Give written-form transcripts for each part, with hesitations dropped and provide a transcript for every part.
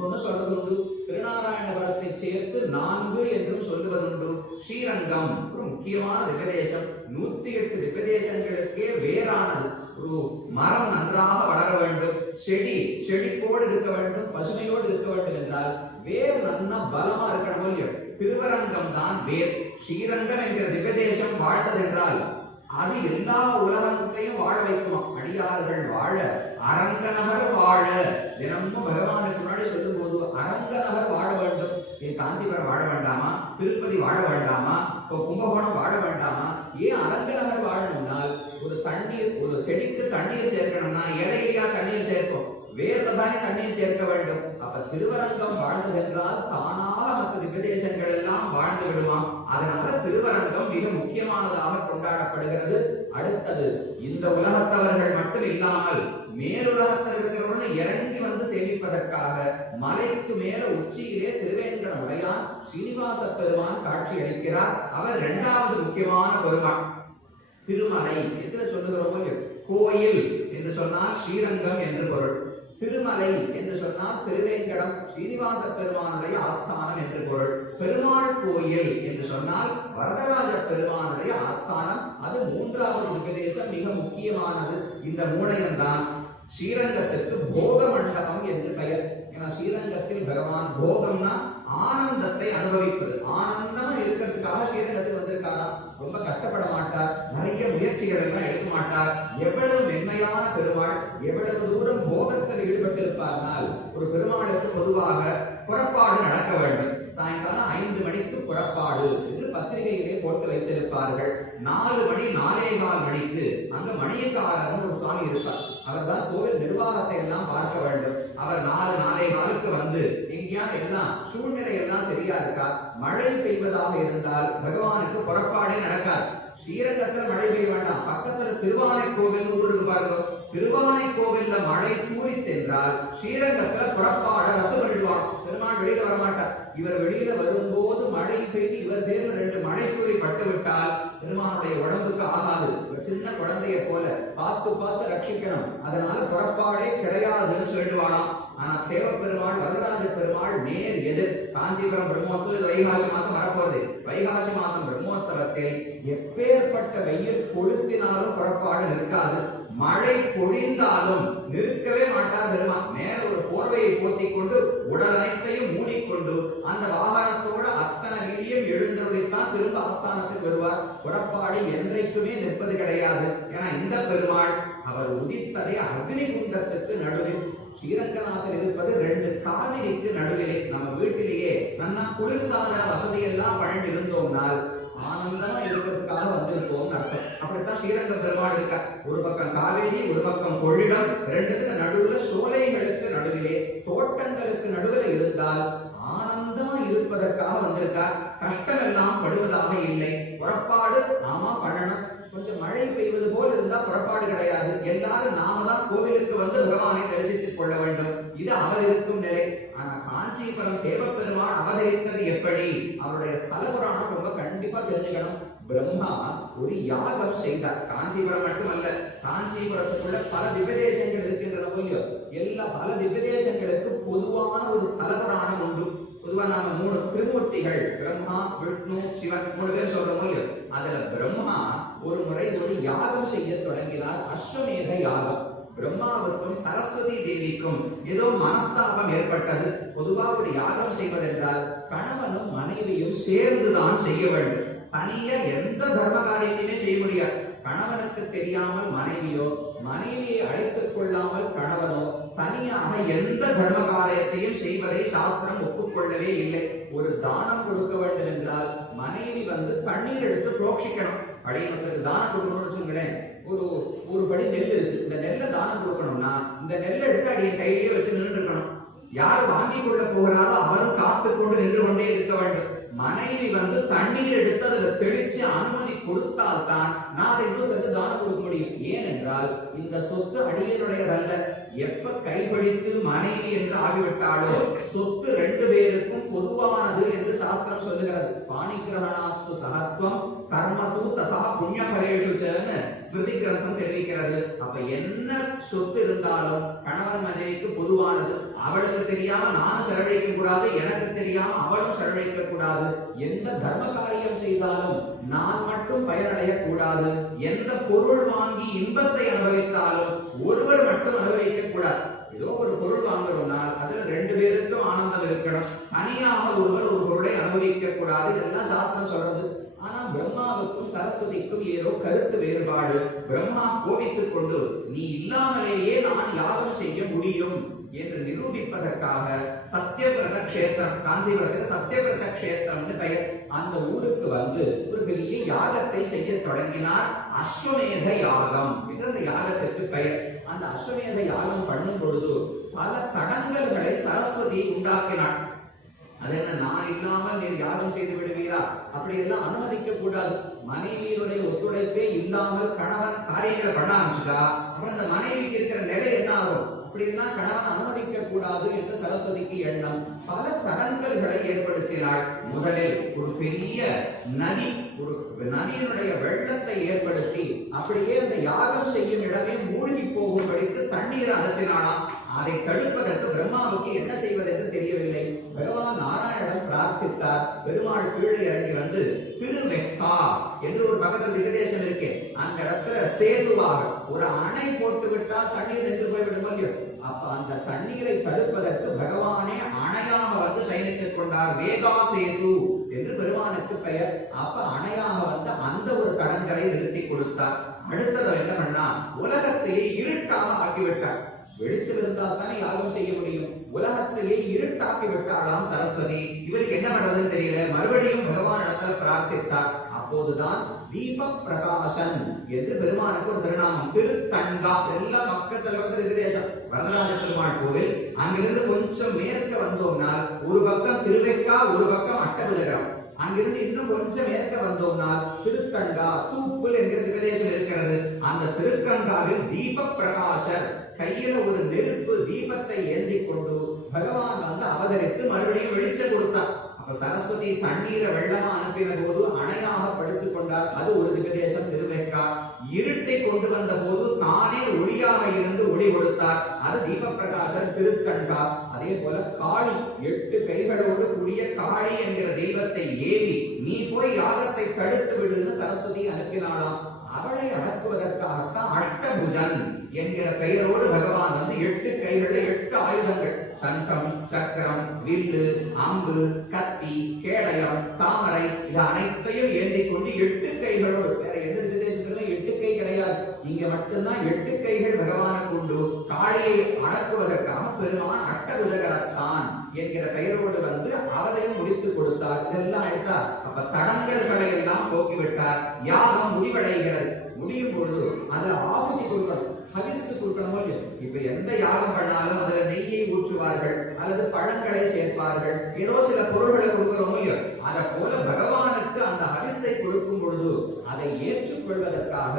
ஒன்று சொல்வதுண்டு. திருநாராயணபுரத்தை சேர்த்து 4 என்றும் சொல்லுவதுண்டு. ஸ்ரீரங்கம் ஒரு முக்கியமான திவ்யதேசம். 108 திவ்யதேசங்களுக்கே வேறானது. ஒரு மரம் நன்றாக வளர வேண்டும், செழிப்போடு இருக்க வேண்டும், பசுமையோடு இருக்க வேண்டும் என்றால் வேர் நல்ல பலமா இருக்கணும். திருவரங்கம் தான் வேர். ஸ்ரீரங்கம் என்கிற திவ்யதேசம் வாழ்ந்ததென்றால் அது எல்லா உலகத்தையும் வாழ வைக்குமா. அடியார்கள் வாழ, அரங்கநகர் வாழ. தினமும் பகவானுக்கு முன்னாடி சொல்லும் போது அரங்கநகர் வாழ வேண்டும். ஏன் காஞ்சிபுரம் வாழ வேண்டாமா? திருப்பதி வாழ வேண்டாமா? கும்பகோணம் வாழ வேண்டாமா? ஏன் அரங்கநகர் வாழணும்னால் ஒரு செடிக்கு தண்ணீர் சேர்க்கணும்னா இலையிலையா தண்ணீர் சேர்க்கும், வேர்ல தானே தண்ணீர் சேர்க்க வேண்டும். அப்ப திருவரங்கம் வாழ்ந்ததென்றால் தானாக மற்ற திவ்யதேசங்கள் எல்லாம் வாழ்ந்து விடுவான். அதனால திருவரங்கம் மிக முக்கியமானதாக கொண்டாடப்படுகிறது. அடுத்தது, இந்த உலகத்தவர்கள் மட்டும் இல்லாமல் மேலுலகத்தில் இருக்கிறவர்கள் இறங்கி வந்து சேமிப்பதற்காக மலைக்கு மேல உச்சியிலே திருவேங்கடமுடையான் ஸ்ரீனிவாச பெருமான் காட்சி அளிக்கிறார். அவர் 2வது முக்கியமான பெருமான். திருமலை என்று சொல்லுகிறோம். கோயில் என்று சொன்னால் ஸ்ரீரங்கம் என்று பொருள். திருமலை என்று சொன்னால் திருவேங்கடம் ஸ்ரீனிவாச பெருமானுடைய ஆஸ்தானம் என்று பொருள். பெருமாள் கோயில் என்று சொன்னால் வரதராஜ பெருமானுடைய ஆஸ்தானம். அது 3வது உபதேசம், மிக முக்கியமானது. இந்த மூடையம்தான் ஸ்ரீரங்கத்திற்கு போக மண்டபம் என்று பெயர். ஏன்னா ஸ்ரீரங்கத்தில் பகவான் போகம்னா ஆனந்தத்தை அனுபவிப்பது, ஆனந்தமா இருக்கிறதுக்காக ஸ்ரீரங்கத்துக்கு வந்திருக்காரா. ரொம்ப கஷ்டப்பட மாட்டார், நிறைய முயற்சிகள் எல்லாம் எடுக்க மாட்டார். எவ்வளவு மென்மையான பெருமாள், எவ்வளவு தூரம் போகத்தில் ஈடுபட்டிருப்பார்னால், ஒரு பெருமாளுக்கு பொதுவாக புறப்பாடு நடக்க வேண்டும். சாயங்காலம் 5 மணிக்கு புறப்பாடு என்று பத்திரிகையிலே போட்டு வைத்திருப்பார்கள். 4 மணி 4:15 மணிக்கு அங்க மணியக்காரர் ஒரு சுவாமி இருப்பார். அவர் தான் கோவில் நிர்வாகத்தை எல்லாம் பார்க்க வேண்டும். அவர் 4:15 வந்து எங்கேயான எல்லாம் சூழ்நிலை எல்லாம் சரியா இருக்கா, மழை பெய்வதாக இருந்தால் பகவானுக்கு புறப்பாடே நடக்காது. ஸ்ரீரங்கத்துல மழை பெய்ய வேண்டாம், பக்கத்துல திருவானைக்கோவில் ஊர் இருக்கு பாருங்க. திருவானைக்கோவில்ல மழை தூரித்தென்றால் ஸ்ரீரங்கத்துல புறப்பாட ரத்து பண்ணிடுவாங்க. பெருமாள் வெளியில வரமாட்டார். இவர் வெளியில வரும்போது மழை பெய்து இவர் பேர்ல 2 மழை தூரி பட்டு விட்டால் பெருமானுடைய உடம்புக்கு ஆகாது. ஒரு சின்ன குழந்தைய போல பார்த்து ரட்சிக்கணும். அதனால புறப்பாடே கிடையாதுன்னு சொல்லிடுவாளாம். ஆனா தேவ பெருமாள் வரதராஜ பெருமாள் நேர் எதிர். காஞ்சிபுரம் பிரம்மோற்சவம் வைகாசி மாசம் வரப்போகுது. வைகாசி மாசம் பிரம்மோற்சவத்தில் எப்பேற்பட்ட வெயில் கொளுத்தினாலும் புறப்பாடு நிற்காது. மழை பொழிந்தாலும் நிற்கவே மாட்டார் பெருமாள். மேல ஒரு போர்வையை போட்டிக் கொண்டு உடல் அனைத்தையும் மூடிக்கொண்டு அந்த வாகனத்தோட அத்தனை வீதியும் எழுந்தருளித்தான் திரும்ப ஆஸ்தானத்துக்கு வருவார். புறப்பாடு என்றைக்குமே நிற்பது கிடையாது. ஏன்னா இந்த பெருமாள் அவர் உதித்ததை அக்னி குண்டத்துக்கு நடுவில். ஸ்ரீரங்கநாதர் இருப்பது 2 காவிரிக்கு நடுவிலே. நம்ம வீட்டிலேயே நல்லா குளிர்சாதன வசதி எல்லாம் பண்ணிட்டு இருந்தோம்னால் ஆனந்தமா இருக்கிறதுக்காக வந்திருக்கோம் அர்த்தம். அப்படித்தான் ஸ்ரீரங்க பெருமாள் இருக்க. ஒரு பக்கம் காவேரி, ஒரு பக்கம் கொள்ளிடம், 2த்துக்கு நடுவுல சோலைகளுக்கு நடுவிலே, தோட்டங்களுக்கு நடுவில் இருந்தால் ஆனந்தமா இருப்பதற்காக வந்திருக்கார். கஷ்டம் எல்லாம் படுவதாக இல்லை. புறப்பாடு ஆமா பண்ணணும். கொஞ்சம் மழை பெய்வது போல் இருந்தா புறப்பாடு கிடையாது. எல்லாரும் நாம தான் கோவிலுக்கு வந்து பகவானை தரிசித்துக் கொள்ள வேண்டும். இது அவர் இருக்கும் நிலை. ஆனா காஞ்சிபுரம் தேவப்பெருமான் அவதரித்தது எப்படி, அவருடைய ஸ்தல புராணம் ரொம்ப கண்டிப்பா தெரிஞ்சுக்கணும். பிரம்மா ஒரு யாகம் செய்தார். காஞ்சிபுரம் மட்டுமல்ல, காஞ்சிபுரத்துக்குள்ள பல திவ்யதேசங்கள் இருக்கின்றன. எல்லா பல திவ்யதேசங்களுக்கு பொதுவான ஒரு ஸ்தல புராணம் உண்டு. பொதுவா நாம 3 திருமூர்த்திகள், பிரம்மா, விஷ்ணு, சிவன் 3 பேர் சொல்றோம். அதுல பிரம்மா ஒரு முறை ஒரு யாகம் செய்ய தொடங்கினார். அஸ்வமேத யாகம். பிரம்மாவுக்கும் சரஸ்வதி தேவிக்கும் ஏதோ மனஸ்தாபம் ஏற்பட்டது. பொதுவா ஒரு யாகம் செய்வதென்றால் கணவனும் மனைவியும் சேர்ந்துதான் செய்ய வேண்டும். தனியா எந்த தர்ம காரியத்தையுமே செய்ய முடியாது. கணவனுக்கு தெரியாமல் மனைவியோ, மனைவியை அழைத்துக் கொள்ளாமல் கணவனோ தனியாக எந்த தர்ம காரியத்தையும் செய்வதை சாஸ்திரம் ஒப்புக்கொள்ளவே இல்லை. ஒரு தானம் கொடுக்க வேண்டும் என்றால் மனைவி வந்து தண்ணீர் எடுத்து புரோக்ஷிக்கணும். அடியனுக்கு தானம் கொடுக்கணும்னு வச்சுங்களேன். ஒரு படி நெல் இருக்கு, இந்த நெல்லை தானம் கொடுக்கணும்னா இந்த நெல்லை எடுத்து அடிய கையிலேயே வச்சு நின்று இருக்கணும். யார் வாங்கி கொள்ள போகிறாரோ அவரும் காத்து கொண்டு நின்று கொண்டே இருக்க வேண்டும். மனைவி வந்து தண்ணீர் எடுத்து அதுல தெளிச்சு அனுமதி கொடுத்தால்தான் நான் அதை இன்னொருத்தருக்கு தானம் கொடுக்க முடியும். ஏனென்றால் இந்த சொத்து அடியனுடையதல்ல. எப்ப கைப்பிடித்து மனைவி என்று ஆகிவிட்டாலோ சொத்து 2 பேருக்கும் பொதுவானது என்று சாஸ்திரம் சொல்லுகிறது. பாணிகிரகணாத்து சகத்துவம் கர்மசு ததா புண்ணிய பலேஷு ஸ்மிருதி கிரந்தம் தெரிவிக்கிறது. அப்ப என்ன சொத்து இருந்தாலும் கணவன் மனைவிக்கு பொதுவான உருவானது. அவளுக்கு தெரியாம நானும் செலவழிக்க கூடாது, எனக்கு தெரியாம அவளும் செலவழிக்க கூடாது. எந்த தர்ம காரியம் செய்தாலும் நான் மட்டும் பயனடைய கூடாது. எந்த பொருள் வாங்கி இன்பத்தை அனுபவித்தாலும் ஒருவர் மட்டும் அனுபவிக்க கூடாது. ஏதோ ஒரு பொருள் வாங்குறோம்னா அதுல 2 பேருக்கும் ஆனந்தம் இருக்கணும். தனியாக ஒருவர் ஒரு பொருளை அனுபவிக்க கூடாது. இதெல்லாம் சாஸ்திரம் சொல்றது. ஆனா பிரம்மாவுக்கும் சரஸ்வதிக்கும் ஏதோ கருத்து வேறுபாடு. பிரம்மா கோபித்துக் கொண்டு நீ இல்லாமலேயே நான் யாகம் செய்ய முடியும் என்று நிரூபிப்பதற்காக சத்தியவிரத கஷேத்திரம், காஞ்சிபுரத்துக்கு சத்தியவிரத கஷேத்திரம்னு பெயர், அந்த ஊருக்கு வந்து ஒரு பெரிய யாகத்தை செய்ய தொடங்கினார். அஸ்வமேத யாகம் என்று அந்த யாகத்திற்கு பெயர். அந்த அஸ்வமேத யாகம் பண்ணும் பொழுது பல தடங்கல்களை சரஸ்வதி உண்டாக்கினார். அது என்ன, நான் இல்லாமல் நீர் யாகம் செய்து விடுவீரா, அப்படி எல்லாம் அனுமதிக்க கூடாது. மனைவியினுடைய ஒத்துழைப்பே இல்லாமல் கணவன் காரியங்களை பண்ண ஆரம்பிச்சுட்டா அப்புறம் அந்த மனைவிக்கு இருக்கிற நிலை என்ன ஆகும்? அப்படி எல்லாம் கணவன் அனுமதிக்க கூடாது என்று சரஸ்வதிக்கு எண்ணம். பல தடங்கல்களை ஏற்படுத்தினாள். முதலில் ஒரு பெரிய நதி, ஒரு நதியினுடைய வெள்ளத்தை ஏற்படுத்தி அப்படியே அந்த யாகம் செய்யும் இடமே மூழ்கி போகும்படிக்கு தண்ணீரை அனுப்பினாளாம். அதை தடுப்பதற்கு பிரம்மாவுக்கு என்ன செய்வது என்று தெரியவில்லை. பகவான் நாராயணன் பிரார்த்தித்தார். பெருமாள் கீழே இறங்கி வந்து திருவெக்கா என்று ஒரு பக்கத்தில் திகதேசம் இருக்கேன், அந்த இடத்துல சேதுவாக ஒரு அணை போட்டு விட்டால் தண்ணீர் நின்று போய்விடும் இல்லையோ, அப்ப அந்த தண்ணீரை தடுப்பதற்கு பகவானே அணையாக வந்து சயனித்துக் கொண்டார். வேகா சேது என்று பெருமானுக்கு பெயர். அப்ப அணையாக வந்து அந்த ஒரு தடங்கரை நிறுத்தி கொடுத்தார். அடுத்தது என்ன பண்ணா, உலகத்தையே இருட்டாக ஆக்கிவிட்டார். வெளிச்சம் இருந்தால் தானே யாகம் செய்ய முடியும். உலகத்தையே இருட்டாக்கி விட்டாளாம் சரஸ்வதி. இவருக்கு என்ன பண்றதுன்னு தெரியல. மறுபடியும் பகவான் இடத்துல பிரார்த்தித்தார். அப்போதுதான் தீப பிரகாசன் என்று பெருமானுக்கு ஒரு திருநாமம். திருத்தண்டா எல்லாம் பக்கத்துல வந்து விதேசம் வரதராஜ பெருமாள் கோவில். அங்கிருந்து கொஞ்சம் மேற்க வந்தோம்னால் ஒரு பக்கம் திருவெக்கா, ஒரு பக்கம் அட்டபுஜகரம். அங்கிருந்து இன்னும் கொஞ்சம் மேற்க வந்தோம்னால் திருத்தண்டா தூப்புல் என்கிற பிரதேசம் இருக்கிறது. அந்த திருத்தண்டாவில் தீப பிரகாசர் கையில ஒரு நெருப்பு தீபத்தை ஏந்தி கொண்டு பகவான் வந்து அவதரித்து மறுபடியும் வெளிச்சம் கொடுத்தார். அப்ப சரஸ்வதி தண்ணீரை வெள்ளமா அனுப்பின போது அணையாக படுத்துக் கொண்டார். அது ஒரு திகதேசம் திருவெக்கா. இருட்டை கொண்டு வந்த போது தானே ஒளியாக இருந்து ஒளி கொடுத்தார். அது தீப பிரகாசர் திருத்தண்டா. அதே போல காளி, 8 கைகளோடு கூடிய காளி என்கிற தெய்வத்தை ஏவி நீ போய் யாகத்தை தடுத்து விடுன்னு சரஸ்வதி அனுப்பினாளாம். அவளை அடக்குவதற்காகத்தான் அஷ்டபுஜன் என்கிற பெயரோடு பகவான் வந்து 8 கைகளை 8 ஆயுதங்கள், சங்கம், சக்கரம், வில்லு, அம்பு, கத்தி, கேடயம், தாமரை, இது அனைத்தையும் ஏந்தி கொண்டு 8 கைகளோடு, வேற எந்த விதேசத்திலுமே 8 கை கிடையாது. இங்க மட்டும்தான் 8 கைகள் பகவானுக்கு உண்டு. காளியை அடக்குவதற்காக பெருமான் அட்டபுஜகரத்தான் என்கிற பெயரோடு வந்து அவதையும் முடித்து கொடுத்தார். இதெல்லாம் எடுத்தார். அப்ப தடங்கல்களை எல்லாம் போக்கிவிட்டார். யாகம் முடிவடைகிறது. முடியும் பொழுது அதுல ஆகுதி கொடுக்கணும், ஹவிஸ் கொடுக்கணும். இப்ப எந்த யாகம் பண்ணாலும் அதுல நெய்யை ஊற்றுவார்கள் அல்லது பழங்களை சேர்ப்பார்கள், ஏதோ சில பொருள்களை கொடுக்கிறோமோ இல்லையோ, அதை போல பகவானுக்கு அந்த ஹவிஸை கொடுக்கும் பொழுது அதை ஏற்றுக்கொள்வதற்காக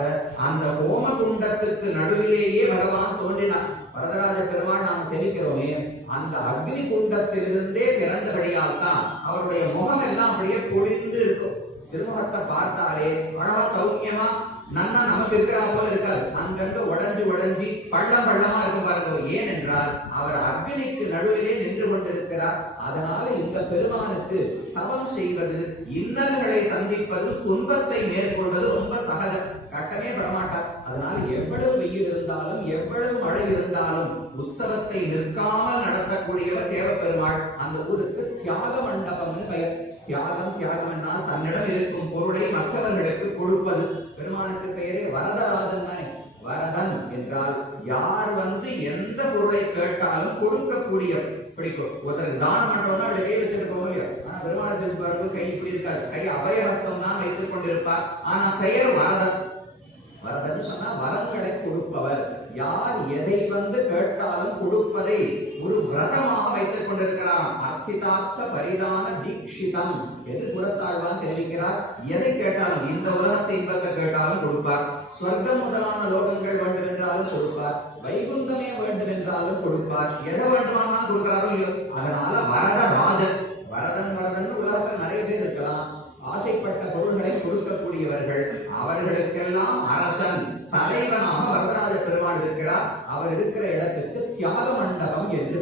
அந்த ஹோம குண்டத்திற்கு நடுவிலேயே பகவான் தோன்றினார். வரதராஜ பெருமாள் நாம சேவிக்கிறோமே, அந்த அக்னி குண்டத்திலிருந்தே பிறந்தபடியால் தான் அவருடைய முகம் எல்லாம் அப்படியே பொழிந்து இருக்கும். திருமுகத்தை பார்த்தாலே அழகா சௌக்கியமா நன்னா நமக்கு இருக்கிறா போல இருக்காது. அங்கங்க உடஞ்சி பள்ளம் பள்ளமா இருக்கும் பாருங்க. ஏனென்றால் அவர் அக்னிக்கு நடுவிலே நின்று கொண்டிருக்கிறார். அதனால இந்த பெருமானுக்கு தவம் செய்வது, இன்னல்களை சந்திப்பது, துன்பத்தை மேற்கொள்வது ரொம்ப சகஜம். கட்டமே படமாட்டார். அதனால எவ்வளவு வெயில் இருந்தாலும் எவ்வளவு மழை இருந்தாலும் உற்சவத்தை நிற்காமல் நடத்தக்கூடியவர் தேவப்பெருமாள். அந்த ஊருக்கு தியாக மண்டபம்னு பெயர். தியாகம் என்ன, தன்னிடம் இருக்கும் பொருளை மற்றவர்களுக்கு கொடுப்பது. பெருமானுக்கு பெயரே வரதராஜன் தானே. வரதன் என்றால் யார் வந்து எந்த பொருளை கேட்டாலும் கொடுக்கக்கூடிய பிடிக்கும். ஒருத்தர் தானம் பண்றோம்னா அப்படி கை வச்சிருக்கோம் இல்லையா, ஆனா பெருமாளை செஞ்சு பாருங்க, கை இப்படி இருக்காது. கை அபயஹஸ்தம் தான் வைத்துக் கொண்டிருப்பார். ஆனா பெயர் வரதன். வரதன் சொன்னா வரங்களை கொடுப்பவர். யார் எதை வந்து கேட்டாலும் கொடுப்பதை ஒரு விரதமாக வைத்துக் கொண்டிருக்கிறார். அர்த்திதார்த்த பரிதான தீட்சிதம் என்று புறத்தாழ்வான் தெரிவிக்கிறார். எதை கேட்டாலும், இந்த உலகத்தை இன்பத்தை கேட்டாலும் கொடுப்பார். ஸ்வர்க்கம் முதலான லோகங்கள் வேண்டும் என்றாலும் கொடுப்பார். வைகுந்தமே வேண்டும் என்றாலும் கொடுப்பார். எதை வேண்டுமானாலும் கொடுக்கிறாரோ இல்லையோ. அதனால வரதராஜன். வரதன் உலகத்தில் நிறைய பேர் இருக்கலாம். ஆசைப்பட்ட பொருள்களை கொடுக்கக்கூடியவர்கள். அவர்களுக்கெல்லாம் அரசன், தலைவனாக வரதராஜ பெருமாள் இருக்கிறார். அவர் இருக்கிற இடத்துக்கு தியாக மண்டபம் என்று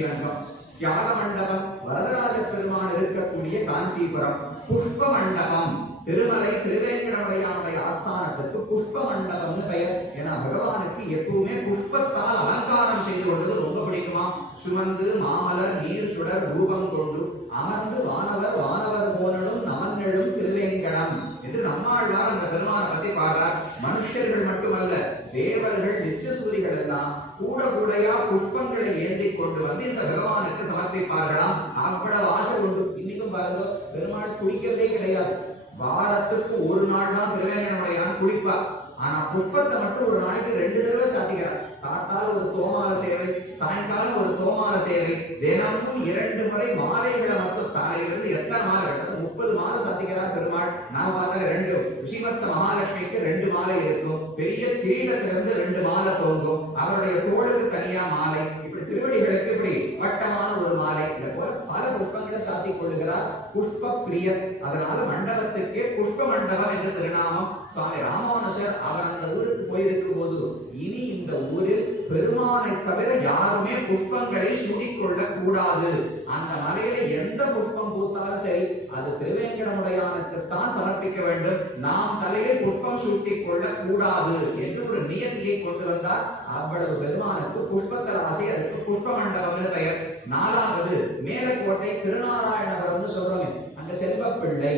ஸ்ரீரங்கம், தியாக மண்டபம் வரதராஜ பெருமான் இருக்கக்கூடிய காஞ்சிபுரம், புஷ்ப மண்டபம் திருமலை திருவேங்கடமுடையானுடைய ஆஸ்தானத்துக்கு புஷ்ப மண்டபம்னு பெயர். ஏன்னா பகவானுக்கு எப்பவுமே புஷ்பத்தால் அலங்காரம் செய்து கொள்வது ரொம்ப பிடிக்குமா. சுமந்து மாமலர் நீர் சுடர் ரூபம் கொண்டு அமர்ந்து வானவர் போனடும் நமன்னெழும் திருவேங்கடம் என்று நம்மாழ்வார் அந்த பெருமானை பத்தி பாடுறார். மனுஷர்கள் மட்டுமல்ல, தேவர்கள் நித்தியசூரிகள் எல்லாம் கூடையா புஷ்பங்களை ஏந்தி கொண்டு வந்து இந்த பகவானுக்கு சமர்ப்பிப்பார்களாம். அவ்வளவு ஆசை உண்டு. இன்னைக்கும் பாருங்க, பெருமாள் குடிக்கிறதே கிடையாது. வாரத்துக்கு ஒரு நாள் தான் திருவேங்கடமுடையான் குடிப்பார். ஆனா புஷ்பத்தை மட்டும் ஒரு நாளைக்கு 2 தடவை சாத்திக்கிறார். காத்தால ஒரு தோமால சேவை, சாயங்காலம் ஒரு தோமால சேவை, தினமும் 2 முறை மாலைகளை மட்டும் தலையிலிருந்து எத்தனை மாலை 30 மாலை சாத்திக்கிறார் பெருமாள். நான் பார்த்தால 2 ஸ்ரீமத்ச மகாலட்சுமிக்கு 2 மாலை இருக்கும். பெரிய கிரீடத்திலிருந்து 2 மாலை தோங்கும். அவருடைய தோளுக்கு தனியா மாலை, இப்படி திருவடிகளுக்கு இப்படி வட்டமான ஒரு மாலை, இதை போல பல புஷ்பங்களை சாத்தி கொள்ளுகிறார் புஷ்ப பிரியர். அதனால மண்டபத்துக்கே புஷ்ப மண்டபம் என்று திருநாமம். சுவாமி ராமானுஜர் அவர் அந்த ஊருக்கு போயிருக்கும் போது, இனி இந்த ஊரில் பெருமானை தவிர யாருமே புஷ்பங்களை சூடிக்கொள்ள கூடாது, அந்த மலையில எந்த புஷ்பம் பூத்தாலும் சரி அது திருவேங்கடமுடையானுக்குத்தான் சமர்ப்பிக்க வேண்டும், நாம் தலையில் புஷ்பம் சூட்டிக் கொள்ள கூடாது என்று ஒரு நியதியை கொண்டு வந்தார். அவ்வளவு பெருமானுக்கு புஷ்பத்தல் ஆசை. அதற்கு புஷ்ப மண்டபம் பெயர். 4வது மேலக்கோட்டை திருநாராயணபுரம் சொல்றோமே, அங்க செல்வப்பிள்ளை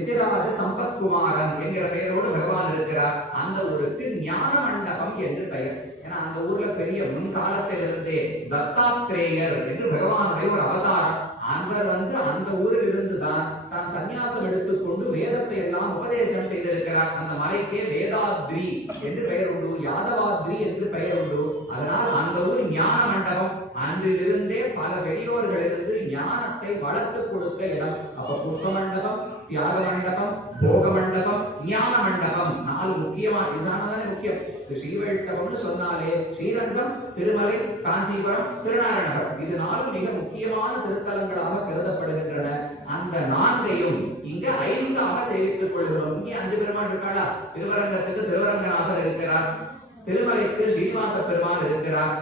எதிராக சம்பத்குமாரன் என்கிற பெயரோடு பகவான் இருக்கிறார். அந்த ஊருக்கு ஞான மண்டபம் என்று பெயர். ஏன்னா அந்த ஊர்ல பெரிய முன்காலத்திலிருந்தே தத்தாத்ரேயர் என்று பகவானுடைய ஒரு அவதாரம். அவர் அந்த ஊரில் இருந்துதான் தான் சன்னியாசம் எடுத்துக்கொண்டு வேதத்தை எல்லாம் உபதேசம் செய்திருக்கிறார். அந்த மலைக்கே வேதாத்ரி என்று பெயர் உண்டு, யாதவாத்ரி என்று பெயர் உண்டு. அதனால் அந்த ஊர் ஞான மண்டபம். அன்றிலிருந்தே பல பெரியோர்கள் இருந்து ஞானத்தை வளர்த்து கொடுத்த இடம். அப்ப புஷ்ப மண்டபம், தியாக மண்டபம், போக மண்டபம், ஞான மண்டபம் 4 முக்கியமான இதுதானே முக்கியம். ஸ்ரீவைஷ்ணவம்னு சொன்னாலே ஸ்ரீரங்கம், திருமலை, காஞ்சிபுரம், திருநாராயணபுரம் இது 4 மிக முக்கியமான திருத்தலங்களாக கருதப்படுகின்றன. அந்த 4ஐயும் இங்க 5ஆக சேவித்துக் கொள்கிறோம். இங்கே 5 பெருமாள் இருக்காளா? திருவரங்கத்துக்கு திருவரங்கநாதர் இருக்கிறார், திருமலைக்கு ஸ்ரீனிவாச பெருமாள் இருக்கிறார்,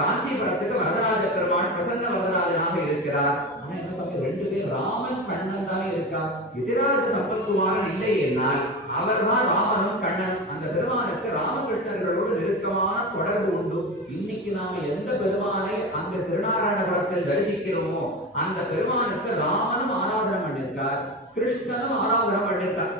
காஞ்சிபுரத்துக்கு வரதராஜ பெருமாள் பிரசன்ன வரதராஜனாக இருக்கிறார். ஆனா என்ன சமயம் 2 பேர் ராமன் கண்ணன் தானே இருக்கார். எதிராஜ சம்பத்குமாரன் இல்லை என்னால் அவர்தான் ராமனும் கண்ணன். அந்த பெருமானுக்கு ராமகிருஷ்ணர்களோடு நெருக்கமான தொடர்பு உண்டு. இன்னைக்கு நாம எந்த பெருமானை அங்கு திருநாராயணபுரத்தில் தரிசிக்கிறோமோ அந்த பெருமானுக்கு ராமனும் ஆராதனம் பண்ணிருக்கார், கிருஷ்ணனும் ஆராதனம் பண்ணிருக்கார்.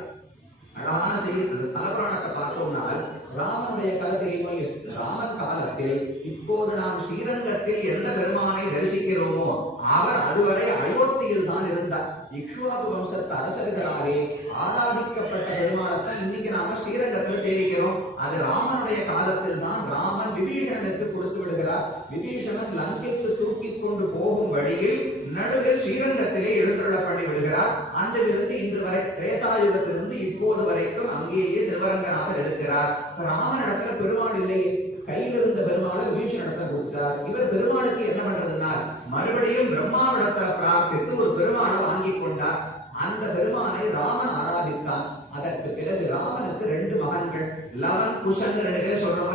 அழகான செய்தி. அந்த தலபுராணத்தை பார்த்தோம்னால் ராமனுடைய கதை தெரியுமோ? ராமன் காலத்தில் இப்போது நாம் ஸ்ரீரங்கத்தில் எந்த பெருமானை தரிசிக்கிறோமோ அவர் அதுவரை அயோத்தியில் தான் இருந்தார். இக்ஷ்வாகு வம்சத்து அரசர்களாலே ஆராதிக்கப்பட்ட பெருமாளைத்தான் இன்னைக்கு நாம ஸ்ரீரங்கத்தில் சேவிக்கிறோம். அது ராமனுடைய காலத்தில் தான் ராமன் விபீஷணனுக்கு கொடுத்து விடுகிறார். விபீஷணன் லங்கைக்கு தூக்கி கொண்டு போகும் வழியில் நடுவில் ஸ்ரீரங்கத்திலே எழுந்தருள பண்ணி விடுகிறார். அன்றிலிருந்து இன்று வரை திரேதாயுகத்திலிருந்து இப்போது வரைக்கும் அங்கேயே திருவரங்கநாதர் இருக்கிறார். ராமனிடத்துல பெருமாள் இல்லையே, கையில் இருந்த பெருமாளை விபீஷணத்தை கொடுத்தார். இவர் பெருமாளுக்கு என்ன பண்றதுன்னா மறுபடியும் பிரம்மாவிடத்துல பிரார்த்தித்து ஒரு பெருமாளை வாங்கி கொண்டார். அந்த பெருமானை ராமன் ஆராதித்தான். அதற்கு பிறகு ராமனுக்கு 2 மகன்கள், லவன், குஷன் 2 பேர் சொல்றோம்.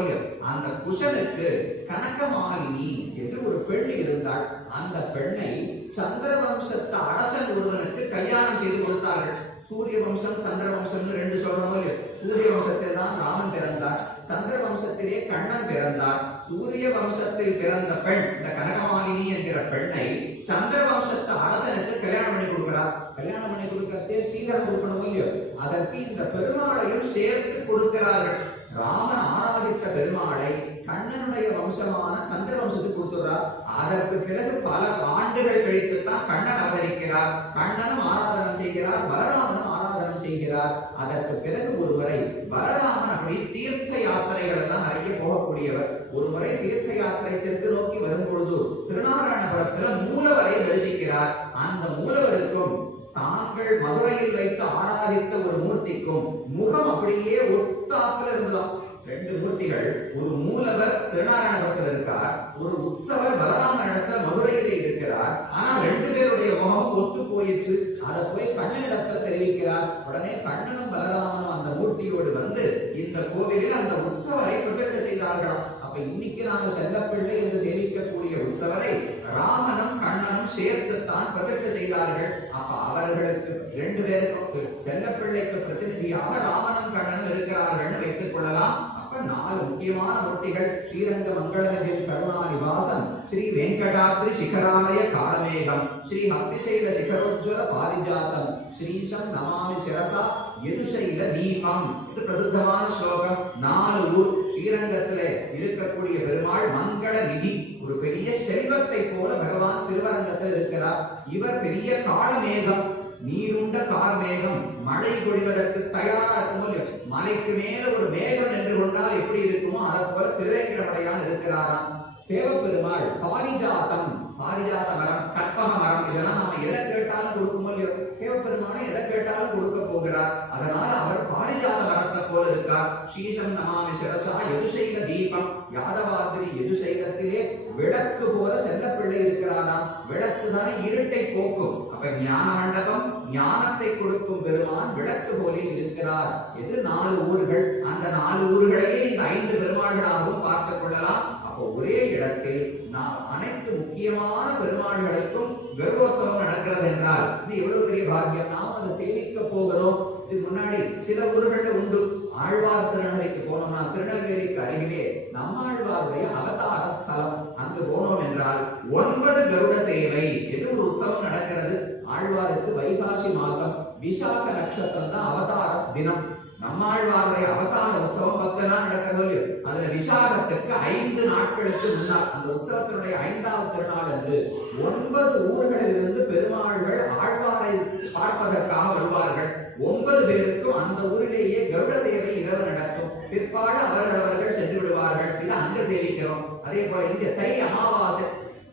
அந்த குஷனுக்கு கனகமாலினி என்று ஒரு பெண் இருந்தாள். அந்த பெண்ணை சந்திர வம்சத்து அரசன் ஒருவனுக்கு கல்யாணம் செய்து கொடுத்தார்கள். சூரிய வம்சம் சந்திர வம்சம் 2 சொல்றோம். சூரிய வம்சத்தில் தான் ராமன் பிறந்தார், சந்திர வம்சத்திலே கண்ணன் பிறந்தார். சூரிய வம்சத்தில் பிறந்த பெண் இந்த கனகமாலினி என்கிற பெண்ணை சந்திர வம்சத்து அரசனுக்கு கல்யாணம் பண்ணி கொடுக்கிறார். கல்யாணம் பண்ணி கொடுக்கறச்சே சீதனம் கொடுக்கணும் இல்லையோ, அதற்கு இந்த பெருமாளையும் சேர்த்து கொடுக்கிறார்கள். ராமன் ஆராதித்த பெருமாளை கண்ணனுடைய வம்சமான சந்திர வம்சத்துக்கு கொடுத்துறார். அதற்கு பிறகு பல ஆண்டுகள் கழித்துத்தான் கண்ணன் அவதரிக்கிறார். கண்ணனும் ஆராதனம் செய்கிறார், பலராமனும் ஆராதனம் செய்கிறார். அதற்கு பிறகு ஒருமுறை பலராமன் அப்படி தீர்த்த யாத்திரைகள் எல்லாம் நிறைய போகக்கூடியவர். ஒரு முறை தீர்த்த யாத்திரை தெற்கு நோக்கி வரும்பொழுது திருநாராயணபுரத்துல மூலவரை தரிசிக்கிறார். அந்த மூலவருக்கும் தாங்கள் மதுரையில் வைத்து ஆராதித்த ஒரு மூர்த்திக்கும் முகம் அப்படியே ஒத்தாப்புல இருந்ததாம். 2 மூர்த்திகள், ஒரு மூலவர் திருநாராயணபுரத்தில் இருக்கார், ஒரு உற்சவர் பலராம இடத்துல மதுரையிலே இருக்கிறார். ஆனா 2 பேருடைய முகம் ஒத்து போயிற்று. அதை போய் கண்ணனிடத்துல தெரிவிக்கிறார். உடனே கண்ணனும் பலராமனும் அந்த மூர்த்தியோடு வந்து இந்த கோவிலில் அந்த உற்சவரை பிரதிஷ்டை செய்தார்களாம். அப்ப இன்னைக்கு நாம செல்லப்பிள்ளை என்று சேவிக்கக்கூடிய உற்சவரை ராமனும் கண்ணனும் சேர்த்துத்தான் பிரதிஷ்டை செய்தார்கள். அப்ப அவர்களுக்கு 2 பேருக்கும் செல்லப்பிள்ளைக்கு பிரதிநிதியாக ராமனும் கண்ணனும் இருக்கிறார்கள் வைத்துக் கொள்ளலாம். அப்ப 4 முக்கியமான மூர்த்திகள் ஸ்ரீரங்க மங்களநிதியில் கருணாநிவாசம், ஸ்ரீ வெங்கடாத்ரி சிகராலய காலமேகம், ஸ்ரீ ஹஸ்திசைல சிகரோஜ்வல பாரிஜாதம், ஸ்ரீசம் நமாமி சிரசா யதுசைல தீபம் என்று பிரசித்தமான ஸ்லோகம். 4 ஊர் ஸ்ரீரங்கத்திலே இருக்கக்கூடிய பெருமாள் மங்கள நிதி, ஒரு பெரிய செல்வத்தை போல பகவான் திருவரங்கத்தில் இருக்கிறார். இவர் பெரிய காலமேகம், நீருண்ட கார்மேகம், மழை பொழிவதற்கு தயாரா இருக்குமோ, மலைக்கு மேல ஒரு மேகம் நின்று கொண்டால் எப்படி இருக்குமோ அதை போல திருவேங்கடமுடையான் இருக்கிறாராம். தேவப்பெருமாள் பாரிஜாதம், பாரிஜாத மரம், கற்பக மரம், இதெல்லாம் நம்ம எதை கேட்டாலும் கொடுக்குமோ இல்லையோ, தேவப்பெருமானை எதை கேட்டாலும் கொடுக்க போகிறார். அதனால அவர் பாரிஜாத மரத்தை போல இருக்கார். ஸ்ரீசம் நமாமி சிரசா யதுசைல தீபம், யாதவாதிரி யதுசைலத்திலே விளக்கு போல செல்லப்பிள்ளை இருக்கிறாராம். விளக்கு தானே இருட்டை போக்கும். அப்ப ஞான மண்டபம், ஞானத்தை கொடுக்கும் பெருமான் விளக்கு போல இருக்கிறார் என்று 4 ஊர்கள். அந்த 4 ஊர்களையே இந்த 5 பெருமாள்களாகவும் பார்த்துக் கொள்ளலாம். அப்போ ஒரே இடத்தில் நாம் அனைத்து முக்கியமான பெருமாள்களுக்கும் கருடோத்சவம் நடக்கிறது என்றால் இது எவ்வளவு பெரிய பாக்கியம். நாம் அதை சேவிக்க போகிறோம். இதுக்கு முன்னாடி சில ஊர்கள்ல உண்டு. ஆழ்வார் திருநகரிக்கு போனோம்னா திருநெல்வேலிக்கு அருகிலே நம்மாழ்வாருடைய அவதார ஸ்தலம், அங்கு போனோம் என்றால் 9 கருட சேவை என்று ஒரு உற்சவம் நடக்கிறது. ஆழ்வாருக்கு வைகாசி மாசம் விசாக நட்சத்திரம் தான் அவதார தினம். நம்மாழ்வாருடைய அவதார உற்சவம் 10 நாள் நடக்கிறது. அதுல விசாகத்துக்கு 5 நாட்களுக்கு முன்னால் அந்த உற்சவத்தினுடைய 5ஆவது திருநாள் அன்று 9 ஊர்களில் இருந்து பெருமாள்கள் ஆழ்வாரை பார்ப்பதற்காக வருவார்கள். 9 பேருக்கும் அந்த ஊரிலேயே கருட சேவை இரவு நடக்கும். பிற்பாடு அவர்கள் சென்று விடுவார்கள். இது அங்க சேவிக்கிறோம். அதே போல இங்க தை அமாவாசை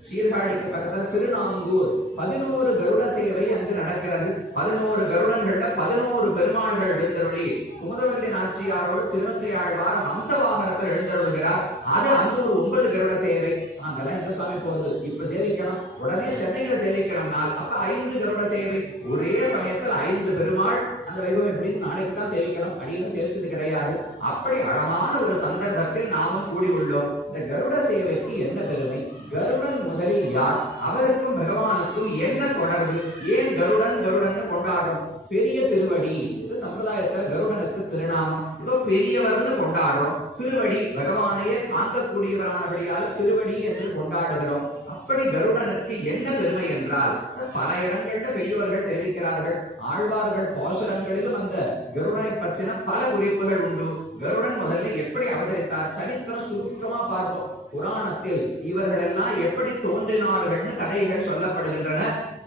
சீர்காழிக்கு பக்கத்துல திருநாங்கூர் 11 கருட சேவை அங்கு நடக்கிறது. 11 கருடங்கள்ல 11 பெருமாள்கள் எழுந்தருளி குமுதவல்லி நாச்சியாரோடு திருமங்கை ஆழ்வார் ஹம்சவாகனத்தில் எழுந்தருளுகிறார். அது அங்கு ஒரு 9 கருட சேவை. அங்கெல்லாம் எந்த சுவாமி போகுது, இப்ப சேவிக்கணும், உடனே சென்னையில சேவிக்கணும்னால் அப்ப 5 கருட சேவை. ஒரே சமயத்தில் 5 பெருமாள் அந்த வைபவம் எப்படி நாளைக்கு தான் சேவிக்கணும், அடியில் சேவிச்சது கிடையாது. அப்படி அழகான ஒரு சந்தர்ப்பத்தில் நாமும் கூடி உள்ளோம். இந்த கருட சேவைக்கு என்ன பெருமை? கருடன் முதலில் யார்? அவருக்கும் பகவானுக்கும் என்ன தொடர்பு? ஏன் கருடன் கருடன் கொண்டாடும்? பெரிய திருவடி இது சம்பிரதாயத்துல கருடனுக்கு திருநாமம். இதோ பெரியவர்னு கொண்டாடும். திருவடி பகவானையே காக்கக்கூடியவரானபடியால் திருவடி என்று கொண்டாடுகிறோம். அப்படி கருடனுக்கு என்ன பெருமை என்றால் பல இடங்கள்ல பெரியவர்கள் தெரிவிக்கிறார்கள். ஆழ்வார்கள் பாசுரங்களிலும் அந்த கருடனை பற்றின பல குறிப்புகள் உண்டு. கருடன் முதல்ல எப்படி அவதரித்தார் சரித்திரம் சுருக்கமா பார்ப்போம். புராணத்தில் இவர்கள் எல்லாம் எப்படி தோன்றினார்கள் கதைகள் சொல்லப்படுகின்றன.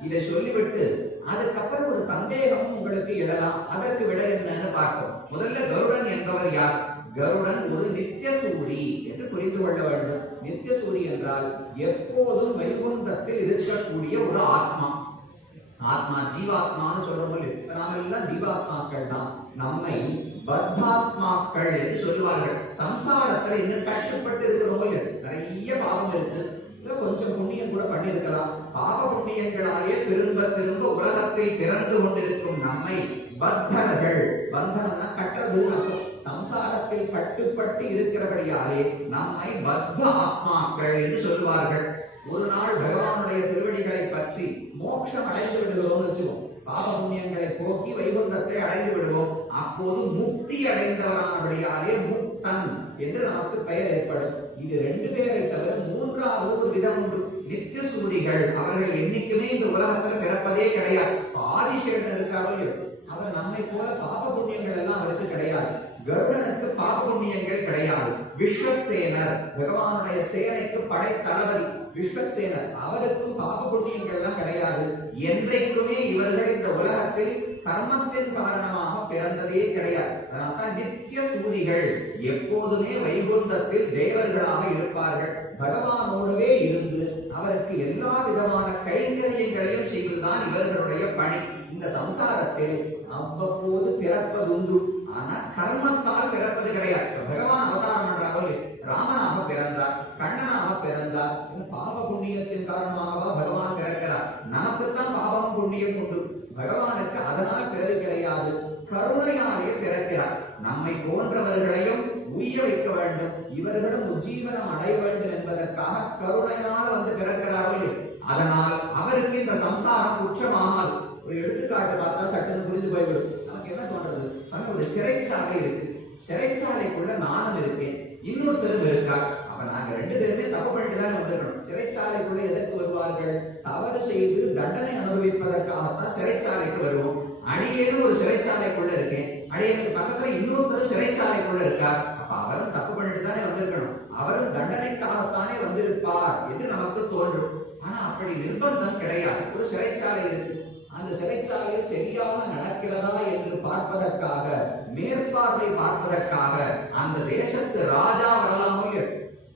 இதை சொல்லிவிட்டு அதுக்கப்புறம் ஒரு சந்தேகம் உங்களுக்கு எழலாம். அதற்கு விட என்னன்னு பார்ப்போம். முதல்ல கருடன் என்பவர் யார்? கருடன் ஒரு நித்தியசூரி என்று புரிந்து கொள்ள வேண்டும். நித்தியசூரி என்றால் எப்போதும் வைகுண்டத்தில் இருக்கக்கூடிய ஒரு ஆத்மா. ஆத்மா ஜீவாத்மான்னு சொல்றோம். நாம எல்லாம் ஜீவாத்மாக்கள் தான். நம்மை பத்தாத்மாக்கள் என்று சொல்லுவார்கள். சம்சாரத்துல இன்னும் கஷ்டப்பட்டு இருக்கிறோம். நிறைய பாவம் இருக்கு, கொஞ்சம் புண்ணியம் கூட பண்ணிருக்கலாம். பாவ புண்ணியங்களாலே திரும்ப திரும்ப உலகத்தில் பிறந்து கொண்டிருக்கும் நம்மை பத்தர்கள், பந்தனம்னா கட்டது அர்த்தம், சம்சாரத்தில் கட்டுப்பட்டு இருக்கிறபடியாலே நம்மை பத்த ஆத்மாக்கள் என்று சொல்லுவார்கள். ஒரு நாள் பகவானுடைய திருவடிகளை பற்றி மோட்சம் அடைந்து விடுவோம் வச்சுவோம். பாவ புண்ணியங்களை போக்கி வைகுண்டத்தை அடைந்து விடுவோம். அப்போது முக்தி அடைந்தவரானபடியாலே முக்தன் என்று நமக்கு பெயர் ஏற்படும். இது 2 பேரை தவிர 3வது ஒரு விதம் உண்டு. நித்தியசூரிகள். அவர்கள் என்னைக்குமே இந்த உலகத்துல பிறப்பதே கிடையாது. ஆதிசேஷன் இருக்காரோ, அவர் நம்மை போல பாப புண்ணியங்கள் எல்லாம் அவருக்கு கிடையாது. கருடனுக்கு பாப புண்ணியங்கள் கிடையாது. விஸ்வக்சேனர் பகவானுடைய சேனைக்கு படைத்தளபதி விஸ்வக்சேனர், அவருக்கும் பாப புண்ணியங்கள் எல்லாம் கிடையாது. என்றைக்குமே இவர்கள் இந்த உலகத்தில் கர்மத்தின் காரணமாக பிறந்ததே கிடையாது. அதனால்தான் நித்திய சூரிகள். எப்போதுமே வைகுண்டத்தில் தேவர்களாக இருப்பார்கள். பகவானோடவே இருந்து அவருக்கு எல்லா விதமான கைங்கரியங்களையும் செய்வதுதான் இவர்களுடைய பணி. இந்த சம்சாரத்தில் அவ்வப்போது பிறப்பதுண்டு, ஆனா கர்மத்தால் பிறப்பது கிடையாது. பகவான் அவதாரம் பண்றாரோ, ராமனாக பிறந்தார், கண்ணனாக பிறந்தார். பாவ புண்ணியத்தின் காரணமாகவா பகவான் பிறக்கிறார்? நமக்குத்தான் பாவம் புண்ணியம் உண்டு. பகவானுக்கு அதனால் பிறகு கிடையாது. கருணையாலே பிறக்கிறார். நம்மை போன்றவர்களையும் உய்ய வைக்க வேண்டும், இவர்களும் உஜ்ஜீவனம் அடைய வேண்டும் என்பதற்காக கருணையால் வந்து பிறக்கிறார்கள். அதனால் அவருக்கு இந்த சம்சாரம் குற்றமாகாது. ஒரு எடுத்துக்காட்டு பார்த்தா சட்டுன்னு புரிஞ்சு போய்விடும். நமக்கு என்ன தோன்றது, சுவாமி ஒரு சிறைச்சாலை இருக்கு, சிறைச்சாலைக்குள்ள நானும் இருக்கேன், இன்னொருத்தரும் இருக்கார். அப்ப நாங்க ரெண்டு பேருமே தப்பு பண்ணிட்டு தானே வந்திருக்கணும். சிறைச்சாலைக்குள்ள எதற்கு வருவார்கள்? தவறு செய்து தண்டனை அனுபவிப்பதற்காகத்தான் சிறைச்சாலைக்கு வருவோம். அடியேனும் ஒரு சிறைச்சாலைக்குள்ள இருக்கேன், அடியனுக்கு பக்கத்துல இன்னொருத்தரும் சிறைச்சாலைக்குள்ள இருக்கார். அப்ப அவரும் தப்பு பண்ணிட்டு தானே வந்திருக்கணும், அவரும் தண்டனைக்காகத்தானே வந்திருப்பார் என்று நமக்கு தோன்றும். ஆனா அப்படி நிர்பந்தம் கிடையாது. ஒரு சிறைச்சாலை இருக்கு, அந்த சிறைச்சாலை சரியாக நடக்கிறதா என்று பார்ப்பதற்காக, மேற்பார்வை பார்ப்பதற்காக அந்த தேசத்து ராஜா வரலாமோ.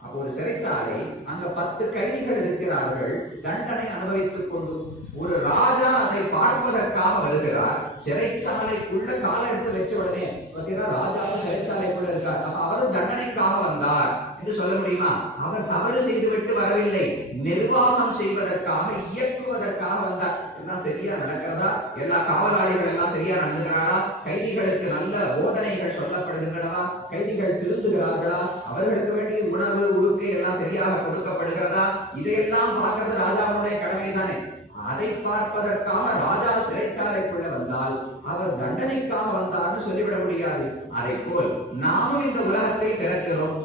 அப்போ ஒரு சிறைச்சாலை, அங்க 10 கைதிகள் இருக்கிறார்கள், தண்டனை அனுபவித்துக் கொண்டு ஒரு ராஜா அதை பார்ப்பதற்காக வருகிறார். சிறைச்சாலைக்குள்ள காலை எடுத்து வச்ச உடனே பார்த்தீங்கன்னா ராஜாவும் சிறைச்சாலைக்குள்ள இருக்கார். அப்ப அவரும் தண்டனைக்காக வந்தார் என்று சொல்ல முடியுமா? அவர் தவறு செய்துவிட்டு வரவில்லை, நிர்வாகம் செய்வதற்காக, இயக்குவதற்காக வந்தார். எல்லாம் சரியா நடக்கிறதா, எல்லா காவலாளிகள் எல்லாம் சரியா நடந்துகிறாரா, கைதிகளுக்கு நல்ல போதனைகள் சொல்லப்படுகின்றனவா, கைதிகள் திருந்துகிறார்களா, அவர்களுக்கு வேண்டிய உணவு உடுக்கை எல்லாம் சரியாக கொடுக்கப்படுகிறதா, இதையெல்லாம் பார்க்கிறது ராஜாவுடைய கடமை தானே. அதை பார்ப்பதற்காக ராஜா சிறைச்சாலைக்குள்ள வந்தால் அவர் தண்டனைக்காக வந்தார்னு சொல்லிவிட முடியாது. அதை போல் நாமும் இந்த உலகத்தில் பிறக்கிறோம்,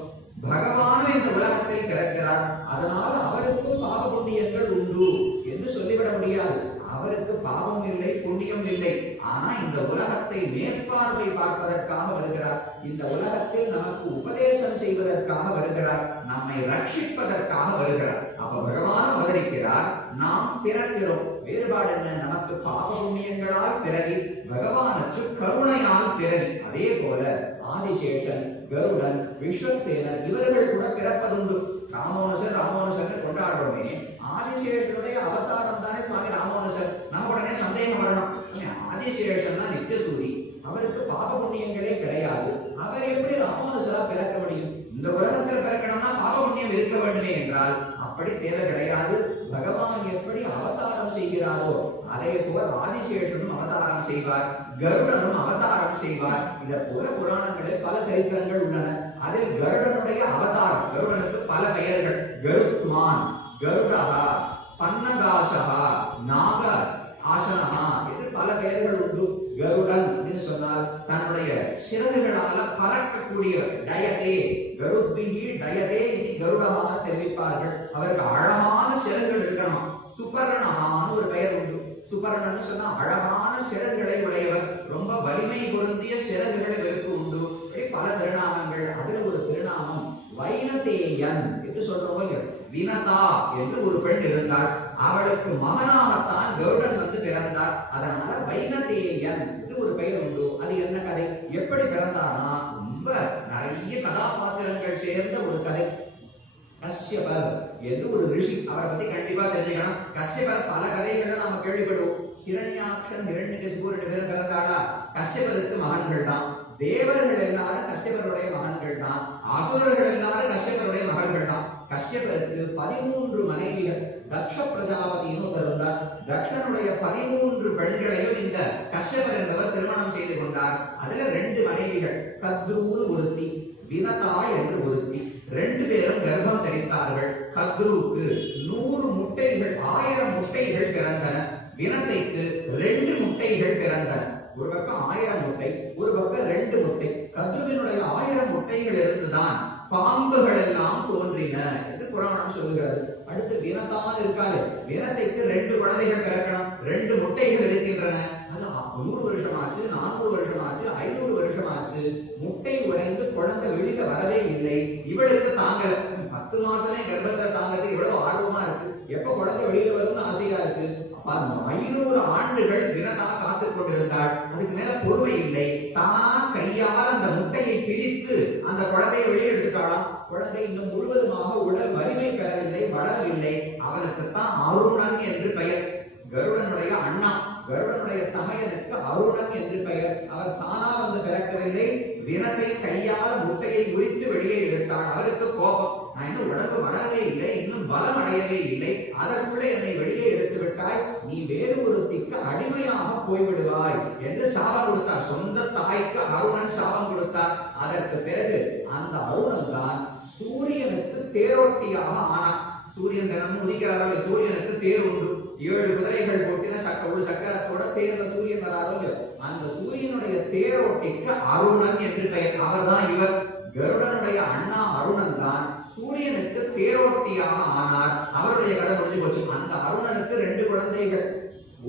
பகவானும் இந்த உலகத்தில் பிறக்கிறார், அதனால அவருக்கும் பாவ புண்ணியங்கள் உண்டு என்று சொல்லிவிட முடியாது. அவருக்கு பாவம் இல்லை, புண்ணியம் இல்லை. ஆனா இந்த உலகத்தை மேற்பார்வை பார்ப்பதற்காக வருகிறார், இந்த உலகத்தில் நமக்கு உபதேசம் செய்வதற்காக வருகிறார், நம்மை ரட்சிப்பதற்காக வருகிறார். அப்ப பகவான் அவதரிக்கிறார், நாம் பிறக்கிறோம். வேறுபாடு என்ன? நமக்கு பாவ புண்ணியங்களால் பிறவி, பகவானுக்கு கருணையால் பிறவி. அதே போல ஆதிசேஷன், கருடன், விஸ்வக்சேனர் இவர்கள் கூட பிறப்பதுண்டு. ராமானுஜர் ராமானுஜர் கொண்டாடுறோமே, ஆதிசேஷனுடைய அவதாரம் தானே சுவாமி ராமானுஜர். நம்ம உடனே சந்தேகம் வரணும், ஆதிசேஷன் தான் நித்தியசூரி, அவருக்கு பாப புண்ணியங்களே கிடையாது, அவர் எப்படி ராமானுஜரா பிறக்க முடியும்? இந்த உலகத்தில் பிறக்கணும்னா பாப புண்ணியம் இருக்க வேண்டுமே என்றால் அப்படி தேவை கிடையாது. பகவான் எப்படி அவதாரம் செய்கிறாரோ அதே போல் ஆதிசேஷனும் அவதாரம் செய்வார், கருடனும் அவதாரம் செய்வார். இதை போல புராணங்களில் பல சரித்திரங்கள் உள்ளன. அதில் கருடனுடைய அவதாரம், கருடனுக்கு பல பெயர்கள், கருத்மான், கருடஹா, பன்னகாசஹா, நாக ஆசனஹா என்று பல பெயர்கள் உண்டு. கருடன் என்று சொன்னால் தன்னுடைய சிறகுகளால பறக்கக்கூடியவர், டயதே, கருத்பிஹி டயதே இது கருடமாக தெரிவிப்பார்கள். அவருக்கு அழகான சிறகுகள் இருக்கணும். சுபர்ணஹான்னு ஒரு பெயர் உண்டு. சுபர்ணன்னு சொன்னா அழகான சிறகுகளை உடையவர், ரொம்ப வலிமை பொருந்திய சிறகுகளை இவருக்கு உண்டு. பல திருநாமங்கள். அதுல ஒரு திருநாமம் வைனதேயன் என்று சொல்றவங்க. வினதா என்று ஒரு பெண் இருந்தாள், அவளுக்கு மகனாகத்தான் கருடன் வந்து பிறந்தார். அதனால வைனதேயன் இது ஒரு பெயர் உண்டு. அது என்ன கதை, எப்படி பிறந்தானா, ரொம்ப நிறைய கதாபாத்திரங்கள் சேர்ந்த ஒரு கதை. கஷ்யபர் என்று ஒரு ரிஷி, அவரை பத்தி கண்டிப்பா தெரிஞ்சுக்கணும். கஷ்யபர் பல கதைகளை நாம கேள்விப்படுவோம். ஹிரண்யாக்ஷன், ஹிரண்யகசிபு 2 பேரும் பிறந்தாளா? கஷ்யபருக்கு மகன்கள் தான். தேவர்கள் எல்லாரும் கஷ்யபருடைய மகன்கள் தான், அசுரர்கள் எல்லாரும் கஷ்யபருடைய மகள்கள் தான். கஷ்யபருக்கு 13 மனைவிகள். தக்ஷ பிரஜாபதினு இருந்தார். தக்ஷனுடைய 13 பெண்களையும் இந்த கஷ்யபர் என்பவர் திருமணம் செய்து கொண்டார். அதுல 2 மனைவிகள், கத்ரூன்னு ஒருத்தி, வினதா என்று ஒருத்தி. 2 பேரும் கர்ப்பம் தரித்தார்கள். கத்ருக்கு 100 முட்டைகள், 1000 முட்டைகள் பிறந்தன. வினத்தைக்கு 2 முட்டைகள் பிறந்தன. ஒரு பக்கம் 1000 முட்டை, ஒரு பக்கம் 2 முட்டை. கத்ருவினுடைய 1000 முட்டைகள் இருந்துதான் பாம்புகள் எல்லாம் தோன்றின என்று புராணம் சொல்லுகிறது. அடுத்து வினதான் இருக்காது, வினத்தைக்கு 2 குழந்தைகள் பிறக்கணும், 2 முட்டைகள் இருக்கின்றன. 100 வருஷமாச்சு, 400 வருஷமாச்சு, 500 வருஷமாச்சு, முட்டை உடைந்து குழந்தை வெளியில வரவே இல்லை. இவளுக்கு தாங்கல, 10 மாசமே கர்ப்பத்துல தாங்கிறது எவ்வளவு ஆர்வமா இருக்கு, எப்ப குழந்தை வெளியில வரும்னு ஆசையா இருக்கு. 500 ஆண்டுகள் வினதா காத்துக் கொண்டிருந்தாள். அதுக்கு மேல பொறுமை இல்லை, தானா கையால் அந்த முட்டையை பிரித்து அந்த குழந்தையை வெளியே எடுத்துட்டாளாம். குழந்தை இன்னும் முழுவதுமாக உடல் வலிமை பெறவில்லை, வளரவில்லை. அவனுக்குத்தான் அருணன் என்று பெயர். கருடனுடைய அண்ணா, கருடனுடைய தமையனுக்கு அருணன் என்று பெயர். அவர் தானா வந்து பிறக்கவில்லை, வினத்தை கையால் முட்டையை உரித்து வெளியே எடுத்தாள். அவருக்கு கோபம், நான் இன்னும் உடம்பு வளரவே இல்லை, இன்னும் பலம் அடையவே இல்லை, அதற்குள்ளே என்னை வெளியே எடுத்து விட்டாய், நீ வேறு ஒருத்திக்கு அடிமையாக போய்விடுவாய் என்று சாபம் கொடுத்தார். சொந்த தாய்க்கு அருணன் சாபம் கொடுத்தார். அதற்கு பிறகு அந்த அருணன் தான் சூரியனுக்கு தேரோட்டியாக ஆனார். சூரியன் தினமும் உதிக்கிறார்கள், சூரியனுக்கு தேர் உண்டு. 7 குதிரைகள் போட்டின ஒரு சக்கரத்தோட தேர்ந்த சூரியன் வராதோ, அந்த சூரியனுடைய தேரோட்டிக்கு அருணன் என்று பெயர். அவர்தான் இவர். கருடனுடைய அண்ணா அருணன் தான் சூரியனுக்கு தேரோட்டியாக ஆனார். அவருடைய கதை முடிஞ்சு போச்சு. அந்த அருணனுக்கு 2 குழந்தைகள்.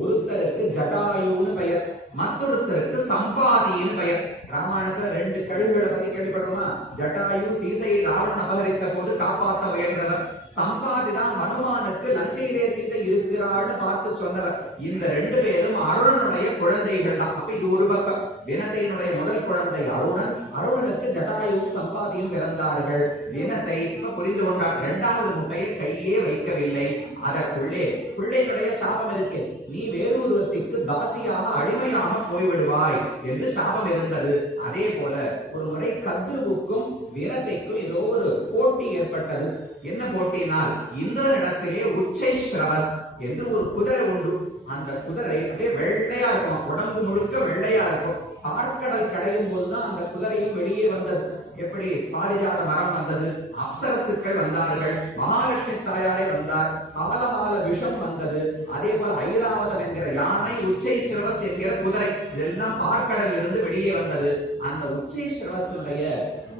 ஒருத்தருக்கு ஜடாயுன்னு பெயர், மற்றொருத்தருக்கு சம்பாதின்னு பெயர். ராமாயணத்துல 2 கழுகுகளை பத்தி கேள்விப்படுறோமா? ஜட்டாயு சீதையை ராவணன் அபகரித்த போது காப்பாற்ற முயன்றவர். சம்பாதிதான் ஹனுமானுக்கு லங்கையிலே சீதை இருக்கிறாள்னு பார்த்து சொன்னவர். இந்த 2 பேரும் அருணனுடைய குழந்தைகள் தான். அப்ப இது ஒரு பக்கம். வினதையினுடைய முதல் குழந்தை அருணன். அருணனுக்கு ஜட்டாயுவும் சம்பாதியும் பிறந்தார்கள். வினதை புரிந்து கொண்டார். 2வது முட்டையை கையே வைக்கவில்லை. அதற்குள்ளே பிள்ளைகளுடைய சாபம் இருக்கு. நீ வேறு ஒருவத்திற்கு தாசியாக அடிமையாக போய்விடுவாய் என்று சாபம் இருந்தது. அதே போல ஒரு முறை கத்ருவுக்கும் வினதைக்கும் ஏதோ ஒரு போட்டி ஏற்பட்டது. என்ன போட்டினால், இந்திரனிடத்திலே உச்சைஸ்ரவஸ் என்று ஒரு குதிரை உண்டு. அந்த குதிரை அப்படியே வெள்ளையா இருக்கும், உடம்பு முழுக்க வெள்ளையா இருக்கும். பார்க்கடல் கடையும் போதுதான் அந்த குதிரையும் வெளியே வந்தது. எப்படி பாரிஜாத மரம் வந்தது, அப்சரசுக்கள் வந்தார்கள், மகாலட்சுமி தாயாரே வந்தார், காலகால விஷம் வந்தது. அதே போல ஐராவதம் என்கிற யானை, உச்சைஸ்ரவஸ் என்கிற குதிரை, இதெல்லாம் பார்க்கடல் இருந்து வெளியே வந்தது. அந்த உச்சைஸ்ரவசுடைய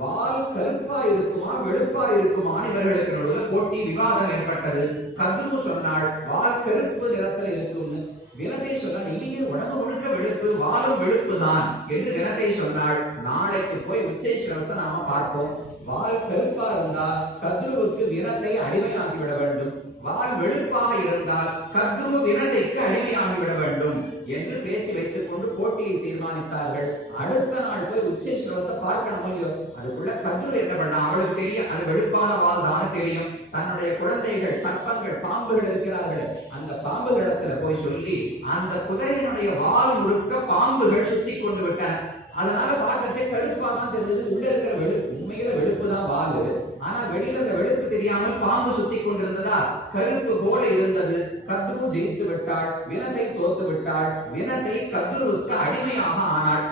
வால் கருப்பா இருக்குமா வெளுப்பா இருக்குமா இவர்களுக்கு நடுவில் போட்டி விவாதம் ஏற்பட்டது. கத்ரு சொன்னாள் வால் கருப்பு நிறத்தில் இருக்கும்னு. வினதை சொன்னாள் இல்லையே, உடம்பு முழுக்க வெளுப்பு, வாலும் வெளுப்பு தான் என்று வினதை சொன்னாள். நாளைக்கு போய் உச்சைஸ்ரவச நாம பார்ப்போம். வால் கருப்பா இருந்தால் கத்ருவுக்கு வினதை அடிமையாகிவிட வேண்டும், வால் வெளுப்பாக இருந்தால் கத்ரு வினதைக்கு அடிமையாகிவிட வேண்டும் என்று பேச்சு வைத்துக் கொண்டு போட்டியை தீர்மானித்தார்கள். அடுத்த நாள் போய் உச்சைஸ்ரவச பார்க்கணும் இல்லையோ, அதுக்குள்ள கத்ரு என்ன பண்ணா, அவளுக்கு தெரியும் அது வெளுப்பான வால் தான் தெரியும். தன்னுடைய குழந்தைகள் சர்ப்பங்கள் பாம்புகள் இருக்கிறார்கள், அந்த பாம்புகளிடத்துல போய் சொல்லி அந்த குதிரையினுடைய வால் முழுக்க பாம்புகள் சுத்தி கொண்டு விட்டன. அதனால பார்க்கச்சே கருப்பா தான் தெரிஞ்சது. உள்ள இருக்கிற வெளுப்பு, உண்மையில வெளுப்பு தான் வாலு, ஆனா வெளியில அந்த வெளுப்பு தெரியாமல் பாம்பு சுத்தி கொண்டிருந்ததா கருப்பு போல இருந்தது. கத்ரு ஜெயித்து விட்டாள், வினதை தோத்து விட்டாள். வினதை கத்ருவுக்கு அடிமையாக ஆனாள்.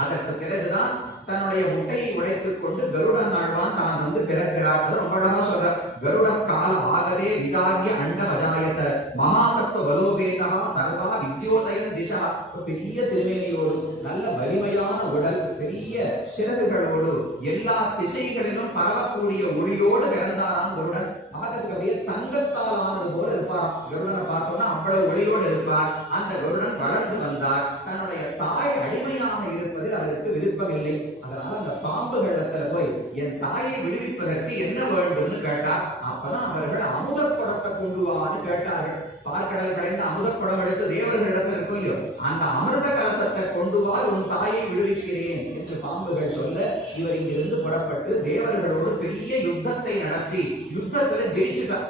அதற்கு பிறகுதான் தன்னுடைய முட்டையை உடைத்துக் கொண்டு கருடன் ஆழ்வான் தான் வந்து பிறக்கிறார். ரொம்ப அழகா சொல்றார். கருட கால ஆகவே விதாரிய அண்ட வஜாயத மகாசத்துவ பலோபேதா சர்வா வித்யோதயம் திசா. பெரிய திருமேனியோடு, நல்ல வலிமையான உடல், பெரிய சிறகுகளோடு, எல்லா திசைகளிலும் பரவக்கூடிய ஒளியோடு பிறந்தாராம் கருடன். பார்க்கக்கூடிய தங்கத்தால் ஆனது போல இருப்பார். கருடனை பார்த்தோம்னா அவ்வளவு ஒளியோடு இருப்பார். அந்த கருடன் வளர்ந்து வந்தார். தன்னுடைய தாய் அடிமையாக இருப்பதில் அவருக்கு விருப்பமில்லை. அதனால அந்த பாம்புகளிடத்துல போய் என் தாயை விடுவிப்பதற்கு என்ன வேண்டும்னு கேட்டார். அப்பதான் அவர்கள் அமுத குடத்தை கொண்டு வான்னு கேட்டார்கள். பார்க்கடல் கடைந்து அமுத குடம் எடுத்து தேவர்களிடத்தில் இருக்கும் இல்லையோ, அந்த அமிர்த கலசத்தை கொண்டு வா, உன் தாயை விடுவிக்கிறேன் என்று பாம்புகள் சொல்ல இவர் இங்கிருந்து புறப்பட்டு தேவர்களோடு பெரிய யுத்தத்தை நடத்தி யுத்தத்துல ஜெயிச்சுட்டார்.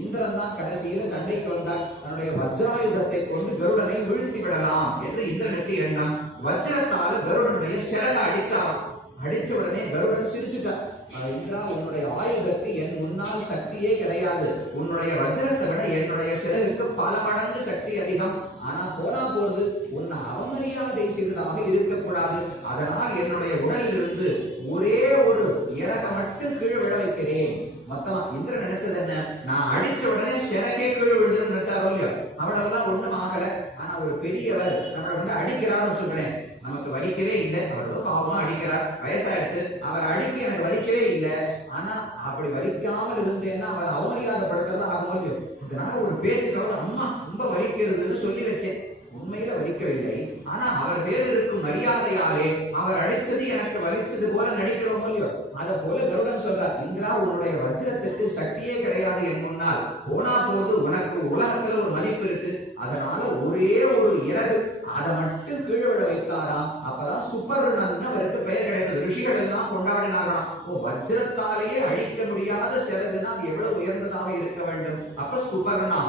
இந்திரன் தான் கடைசியில சண்டைக்கு வந்தார். தன்னுடைய வஜ்ராயுதத்தை கொண்டு கருடனை வீழ்த்தி விடலாம் என்று இந்திரனுக்கு எண்ணம். வஜ்ரத்தால கருடனுடைய சிறக அடிச்சார். அடிச்ச உடனே கருடன் சிரிச்சுட்டார். இந்திரா, உன்னுடைய ஆயுதத்துக்கு என் முன்னால் சக்தியே கிடையாது. உன்னுடைய வஜ்ரத்தை விட என்னுடைய சிறகுக்கு பல மடங்கு சக்தி அதிகம். ஆனா போனா போது உன்னை அவமரியாதை செய்ததாக இருக்கக்கூடாது. அதனால் என்னுடைய உடலில் இருந்து ஒரே ஒரு இறக மட்டும் கீழ் விழ வைக்கிறேன். மொத்தமா இந்திரன் நினைச்சது என்ன, நான் அடிச்ச உடனே சிறகே கீழ் விழுந்து நினைச்சாரோ இல்லையோ, அவ்வளவுதான் ஒண்ணும் ஆகல. ஆனா ஒரு பெரியவர் நம்மளை வந்து அடிக்கிறார்னு சொல்றேன், நமக்கு வலிக்கவே இல்லை, அவர் பாவமா அடிக்கிறார், வயசாயிடுத்து, அவர் அடிக்க எனக்கு வலிக்கவே இல்லை. ஆனா அப்படி வலிக்காமல் இருந்தேன்னா அவர் அவமரியாதைப்படுத்துறது ஆகும் இல்லையோ. அதனால ஒரு பேச்சு தவிர அம்மா ரொம்ப வலிக்கிறதுன்னு சொல்லி வச்சேன். உண்மையில வலிக்கவில்லை, ஆனா அவர் பேர் இருக்கும் மரியாதையாலே அவர் அழைச்சது எனக்கு வலிச்சது போல நடிக்கிறோம் இல்லையோ. அதை போல கருடன் சொல்றார், இந்திரா, உன்னுடைய வஜ்ரத்துக்கு சக்தியே கிடையாது என் முன்னால். போனா போது உனக்கு உலகத்துல ஒரு மதிப்பு இருக்கு. அதனால ஒரே ஒரு இறகு அதை மட்டும் கீழே விழ வைத்தாராம். அப்பதான் சுப்பர்ணன் அவருக்கு பெயர் கிடைத்தது. ரிஷிகள் எல்லாம் கொண்டாடினாராம். வஜ்ரத்தாலேயே அழிக்க முடியாத சிறகுனா அது எவ்வளவு உயர்ந்ததாக இருக்க வேண்டும். அப்ப சுபர்ணா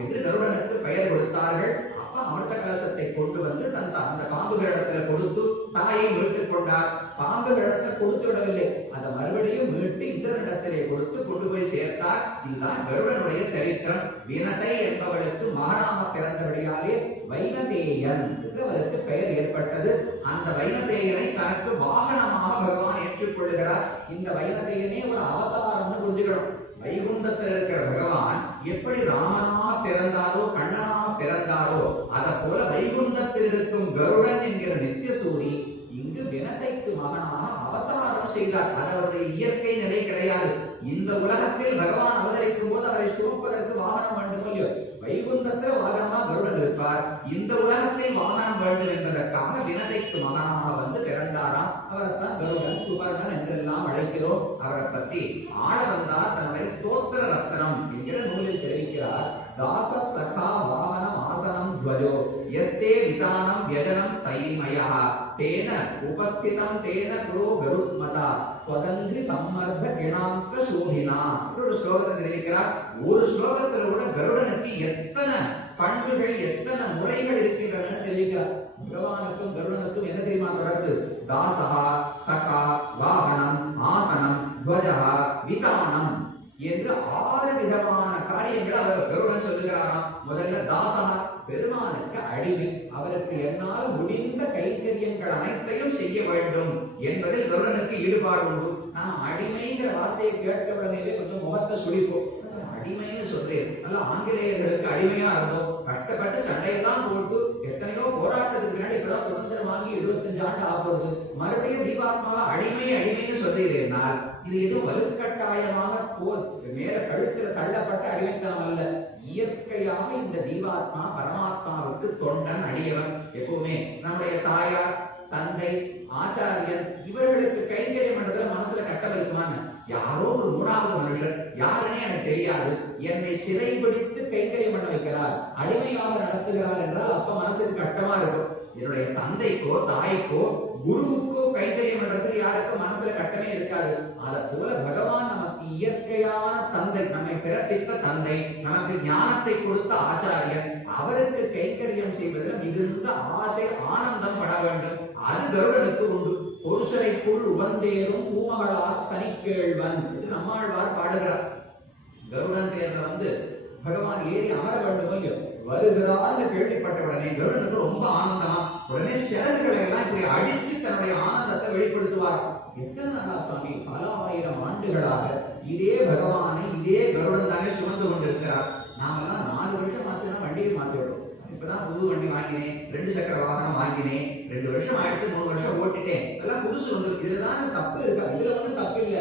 என்று கருடனுக்கு பெயர் கொடுத்தார்கள். அப்ப அமிர்த கலசத்தை கொண்டு வந்து அந்த பாம்புகளிடத்துல கொடுத்து தாயை மீட்டுக் கொண்டார். பாம்புகளிடத்தில் கொடுத்து விடவில்லை, அதை மறுபடியும் மீட்டு இந்திரனிடத்திலே கொடுத்து கொண்டு போய் சேர்த்தார். இதுதான் கருடனுடைய சரித்திரம். வினதை என்பவளுக்கு மகனாக பிறந்தபடியாலே வைனதேயன் என்று அவருக்கு பெயர் ஏற்பட்டது. அந்த வைனதேயனை தனக்கு வாகனமாக பகவான் ஏற்றுக்கொள்கிறார். இந்த வைனதேயனே ஒரு அவதாரம்னு புரிஞ்சுக்கணும். வைகுந்தத்தில் இருக்கிற பகவான் எப்படி ராமனாக பிறந்தாரோ கண்ணனாக பிறந்தாரோ அதை போல வைகுந்தத்தில் இருக்கும் கருடன் என்கிற நித்தியசூரி இங்கு வினதைக்கு மகனாக அவதாரம் செய்தார். அது அவருடைய இயற்கை நிலை கிடையாது. இந்த உலகத்தில் பகவான் அவதரிக்கும் போது அவரை சுமப்பதற்கு வாகனம் வேண்டும் இல்லையோ, வைகுந்தத்தில் வாகனமா கருடன் இருப்பார். இந்த உலகத்தில் வாகனம் வேண்டும் என்பதற்காக வினதைக்கு மகனாக வந்து பிறந்தாராம். அவரைத்தான் கருடன் சுபர்ணன் என்றெல்லாம் அழைக்கிறோம். அவரை பற்றி ஆள வந்தார் தன்னுடைய ஸ்தோத்திர ரத்னம் என்கிற நூலில் தெரிவிக்கிறார். தாச சகா வாகனம் ஆசனம் துவஜோ எஸ்தே விதானம் வியஜனம் தைமயா தேன உபஸ்திதம் தேன குரு கருத்மதா பதந்திரி சம்மர்த்த கிணாங்க சோபினா ஒரு ஸ்லோகத்தை தெரிவிக்கிறார். ஒரு ஸ்லோகத்துல கூட கருடனுக்கு எத்தனை பண்புகள் எத்தனை முறைகள் இருக்கின்றன தெரிவிக்கிறார். பகவானுக்கும் கருடனுக்கும் என்ன தெரியுமா தொடர்பு? தாசகா சகா வாகனம் ஆசனம் துவஜா விதானம் என்று 6 விதமான காரியங்களை அவர் கருடன் சொல்லுகிறாராம். முதல்ல தாசகா, பெருமானுக்கு அடிமை. அவருக்கு என்னால் முடிந்த கைங்கரியங்கள் அனைத்தையும் செய்ய வேண்டும் என்பதில் கருடனுக்கு ஈடுபாடு உண்டு. நாம் அடிமைங்கிற வார்த்தையை கேட்ட உடனே கொஞ்சம் முகத்தை சுழிப்போம். அடிமைன்னு சொல்றேன், நல்ல ஆங்கிலேயர்களுக்கு அடிமையா இருந்தோம், கட்டப்பட்டு சண்டையெல்லாம் போட்டு எத்தனையோ போராட்டத்துக்கு பின்னாடி இப்பதான் சுதந்திரம் வாங்கி 25 ஆண்டு ஆகுறது. மறுபடியும் ஜீவாத்மாவை அடிமைன்னு சொல்றீர்கள். இது எதுவும் வலுக்கட்டாயமாக போர் மேல கழுத்துல தள்ளப்பட்ட அடிமைத்தனம் அல்ல. இயற்கையாக இந்த ஜீவாத்மா பரமாத்மாவுக்கு தொண்டன், அடியவன். எப்பவுமே நம்முடைய தாயார், தந்தை, ஆச்சாரியன் இவர்களுக்கு கைங்கரியம் பண்றதுல மனசுல கட்டம் இருக்குமான்னு யாரோ ஒரு 3வது மனுஷர், யாருன்னே எனக்கு தெரியாது, என்னை சிறைபிடித்து கைங்கரியம் பண்ண வைக்கிறார், அடிமையாக நடத்துகிறார் என்றால் அப்ப மனசுக்கு கட்டமா இருக்கும். என்னுடைய தந்தைக்கோ தாய்க்கோ குருவுக்கோ கைங்கரியம் பண்றதுக்கு யாருக்கும் மனசுல கட்டமே இருக்காது. அத போல பகவான் நமக்கு இயற்கையான தந்தை, நம்மை பிறப்பித்த தந்தை, நமக்கு ஞானத்தை கொடுத்த ஆச்சாரியன், அவருக்கு கைங்கரியம் செய்வதில் மிகுந்த ஆசை ஆனந்தம் பட வேண்டும். அது கருடனுக்கு உண்டு. பொருசரைக்குள் உகந்தேறும் பூமகளார் தனிக்கேழ்வன் என்று நம்மாழ்வார் பாடுகிறார். கருடன் பேர்ல பகவான் ஏறி அமர வேண்டும் வருகிறார்னு கேள்விப்பட்ட உடனே கருடனுக்கு ரொம்ப ஆனந்தமா, உடனே சிறகுகளை எல்லாம் இப்படி அடிச்சு தன்னுடைய ஆனந்தத்தை வெளிப்படுத்துவார். எத்தனை நல்லா சுவாமி, பல 1000 ஆண்டுகளாக இதே பகவானை இதே கருடன் தானே சுமந்து கொண்டிருக்கிறார். நாமெல்லாம் 4 வருஷம் ஆச்சுன்னா வண்டியை மாற்றி விடுறோம். இப்பதான் புது வண்டி வாங்கினேன், 2 சக்கர வாகனம் வாங்கினேன், 2 வருஷம் ஆயிடுத்து, 3 வருஷம் ஓட்டிட்டேன், அதெல்லாம் புதுசு வந்து இதுலதான் தப்பு இருக்கா? இதுல ஒண்ணும் தப்பு இல்ல.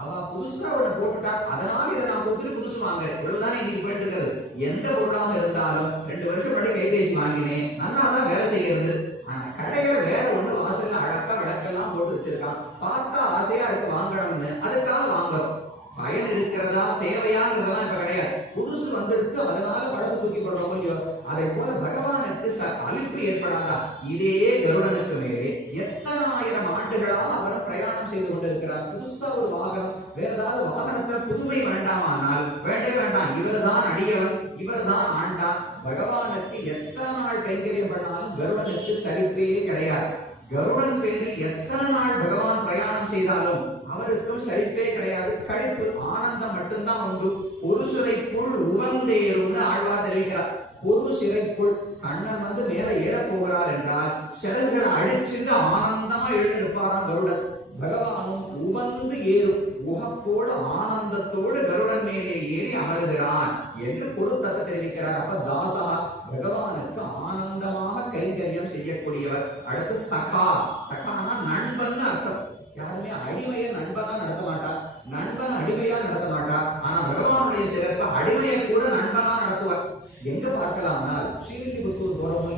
அவ புதுசா அவனை போட்டுட்டா, அதனால இதை நான் கொடுத்துட்டு புதுசு வாங்க, இவ்வளவுதானே இன்னைக்கு போயிட்டு இருக்கிறது. எந்த பொருளாக இருந்தாலும் 2 வருஷம் படி கைபேசி வாங்கினேன், நல்லாதான் வேலை செய்யறது. ஆனா கடையில வேற ஒண்ணு வாசல்ல அடக்க விளக்கெல்லாம் போட்டு வச்சிருக்கான், பார்த்தா ஆசையா இருக்கு வாங்கணும்னு, அதுக்காக வாங்குறோம். பயன் இருக்கிறதா தேவையாங்கிறதெல்லாம் இப்ப கிடையாது. புதுசு வந்துடுத்து, அதனால பழசு தூக்கி போடுறோம் இல்லையோ. அதை போல பகவானுக்கு அழிப்பு ஏற்படாதா? இதே கருடனுக்கு மேலே எத்தனை 1000 ஆண்டுகளாக அவர் பிரயாணம் செய்து கொண்டிருக்கிறார். புதுசா ஒரு வாகனம், வேற ஏதாவது வாகனத்துல புதுமை வேண்டாமானால் வேண்டவே வேண்டாம், இவர்தான் அடியவன், இவர்தான் ஆண்டான். பகவானுக்கு எத்தனை நாள் கைங்கரியம் பண்ணாலும் கருடனுக்கு சரிப்பே கிடையாது. கருடன் பேரில் எத்தனை நாள் பகவான் பிரயாணம் செய்தாலும் அவருக்கும் சரிப்பே கிடையாது. கழிப்பு ஆனந்தம் மட்டும்தான் உண்டு. ஒரு சிறைக்குள் உவந்தேறும்னு ஆழ்வார் தெரிவிக்கிறார். ஒரு சிறைக்குள் கண்ணன் மேல ஏற போகிறார் என்றால் சிறகுகளை அழிச்சுட்டு ஆனந்தமா எழுந்திருப்பாராம் கருடன். பகவானும் உவந்து ஏறும் உகப்போடு ஆனந்தத்தோடு கருடன் மேலே ஏறி அமர்கிறான் என்று பொருத்தத்தை தெரிவிக்கிறார். அப்ப தாசா பகவானுக்கு ஆனந்தமாக கைங்கரியம் செய்யக்கூடியவர். அடுத்து சகா, சகானா நண்பன் அர்த்தம். யாருமே அடிமையை நண்பனா நடத்த மாட்டார், நண்பன் அடிமையா நடத்த மாட்டார். ஆனா பகவானுடைய சிறப்பு அடிமையை கூட நண்பனா நடத்துவார். எங்க பார்க்கலாம்னா ஸ்ரீவில்லிபுத்தூர் போறோமோ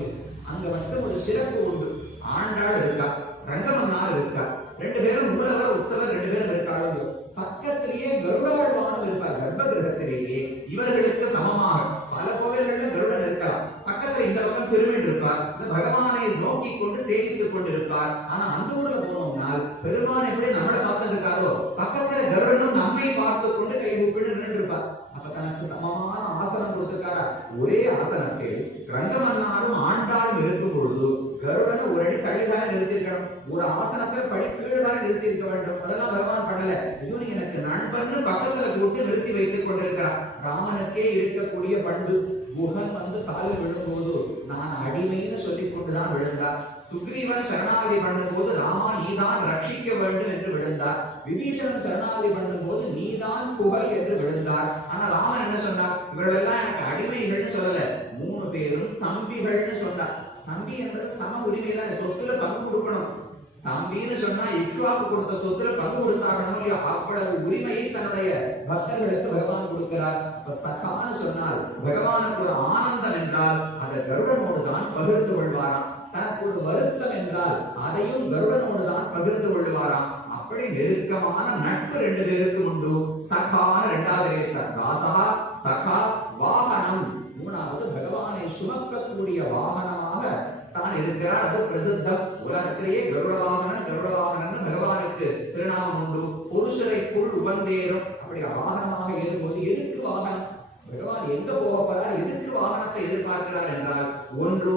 அங்க ஒரு சிறப்பு உண்டு. ஆண்டாள் இருக்கா, ரங்கமன்னார் இருக்கா, 2 பேரும் மூலவர் உற்சவர் 2 பேரும் இருக்காங்க. பக்கத்திலேயே கருடாழ்வானம் இருப்பார் கர்ப்ப கிரகத்திலேயே. இவர்களுக்கு சமமாக பல கோவில்கள்ல கருடன் இருக்கலாம். பக்கத்துல இந்த பக்கம் திரும்பிட்டு இருப்பார், பகவானை நோக்கி கொண்டு சேவித்துக் கொண்டிருப்பார். ஆனா அந்த ஊர்ல போனோம்னால் பெருமான் எப்படி நம்மளை பார்த்துட்டு இருக்காரோ பக்கத்துல கருடனும் நம்மை பார்த்து கொண்டு கை கூப்பிட்டு நின்று இருப்பார். அப்ப தனக்கு சமமான ஆசனம் கொடுத்திருக்காரா? ஒரே ஆசனத்தில் ரங்கமன்னாரும் ஆண்டாளும் இருக்கும் பொழுது கருடனை ஒரு அடி தள்ளிதான் நிறுத்திருக்கணும், ஒரு ஆசனத்துல படி கீழதான் நிறுத்தி இருக்க வேண்டும். அதெல்லாம் பகவான் பண்ணல. ஐயோ நீ எனக்கு நண்பன் பக்கத்துல கூட்டு நிறுத்தி வைத்துக் கொண்டிருக்கிறான். ராமனுக்கே இருக்கக்கூடிய பண்பு. குஹன் வந்து காலில் விழும்போது நான் அடிமைன்னு சொல்லிக் கொண்டுதான் விழுந்தார். சுக்ரீவன் சரணாகதி பண்ணும் போது ராமா நீதான் ரட்சிக்க வேண்டும் என்று விழுந்தார். விபீஷணன் சரணாகதி பண்ணும் போது நீதான் புகழ் என்று விழுந்தார். ஆனா ராமன் என்ன சொன்னார்? இவர்கள் எல்லாம் எனக்கு அடிமைகள்னு சொல்லல, 3 பேரும் தம்பிகள்னு சொன்னார். தம்பி என்பது சம உரிமை தான், சொத்துல பங்கு கொடுக்கணும். தம்பின்னு சொன்னா இக்ஷ்வாக்கு கொடுத்த சொத்துல பங்கு கொடுத்தாகணும் இல்லையா? அவ்வளவு உரிமையை தன்னுடைய பக்தர்களுக்கு பகவான் கொடுக்கிறார். அப்ப சகான்னு சொன்னால் பகவானுக்கு ஒரு ஆனந்தம் என்றால் அதை கருடனோடு தான் பகிர்ந்து கொள்வாராம். தனக்கு ஒரு வருத்தம் என்றால் அதையும் கருடனோடு தான் பகிர்ந்து கொள்வாராம். அப்படி நெருக்கமான நட்பு 2 பேருக்கு உண்டு. சகான 2வது இருக்கிறார். ராசா சகா வாகனம் 3வது பகவானை சுமக்கக்கூடிய வாகனமாக தான் இருக்கிறார். அது பிரசித்தம். உலகத்திலேயே கருட வாகனன் பகவானுக்கு திருநாமம் உண்டு. புருஷரைக்குள் உபந்தேரும். அப்படி வாகனமாக ஏறும்போது எதுக்கு வாகனம்? பகவான் எங்க போகிறார்? எதுக்கு வாகனத்தை எதிர்பார்க்கிறார் என்றால், ஒன்று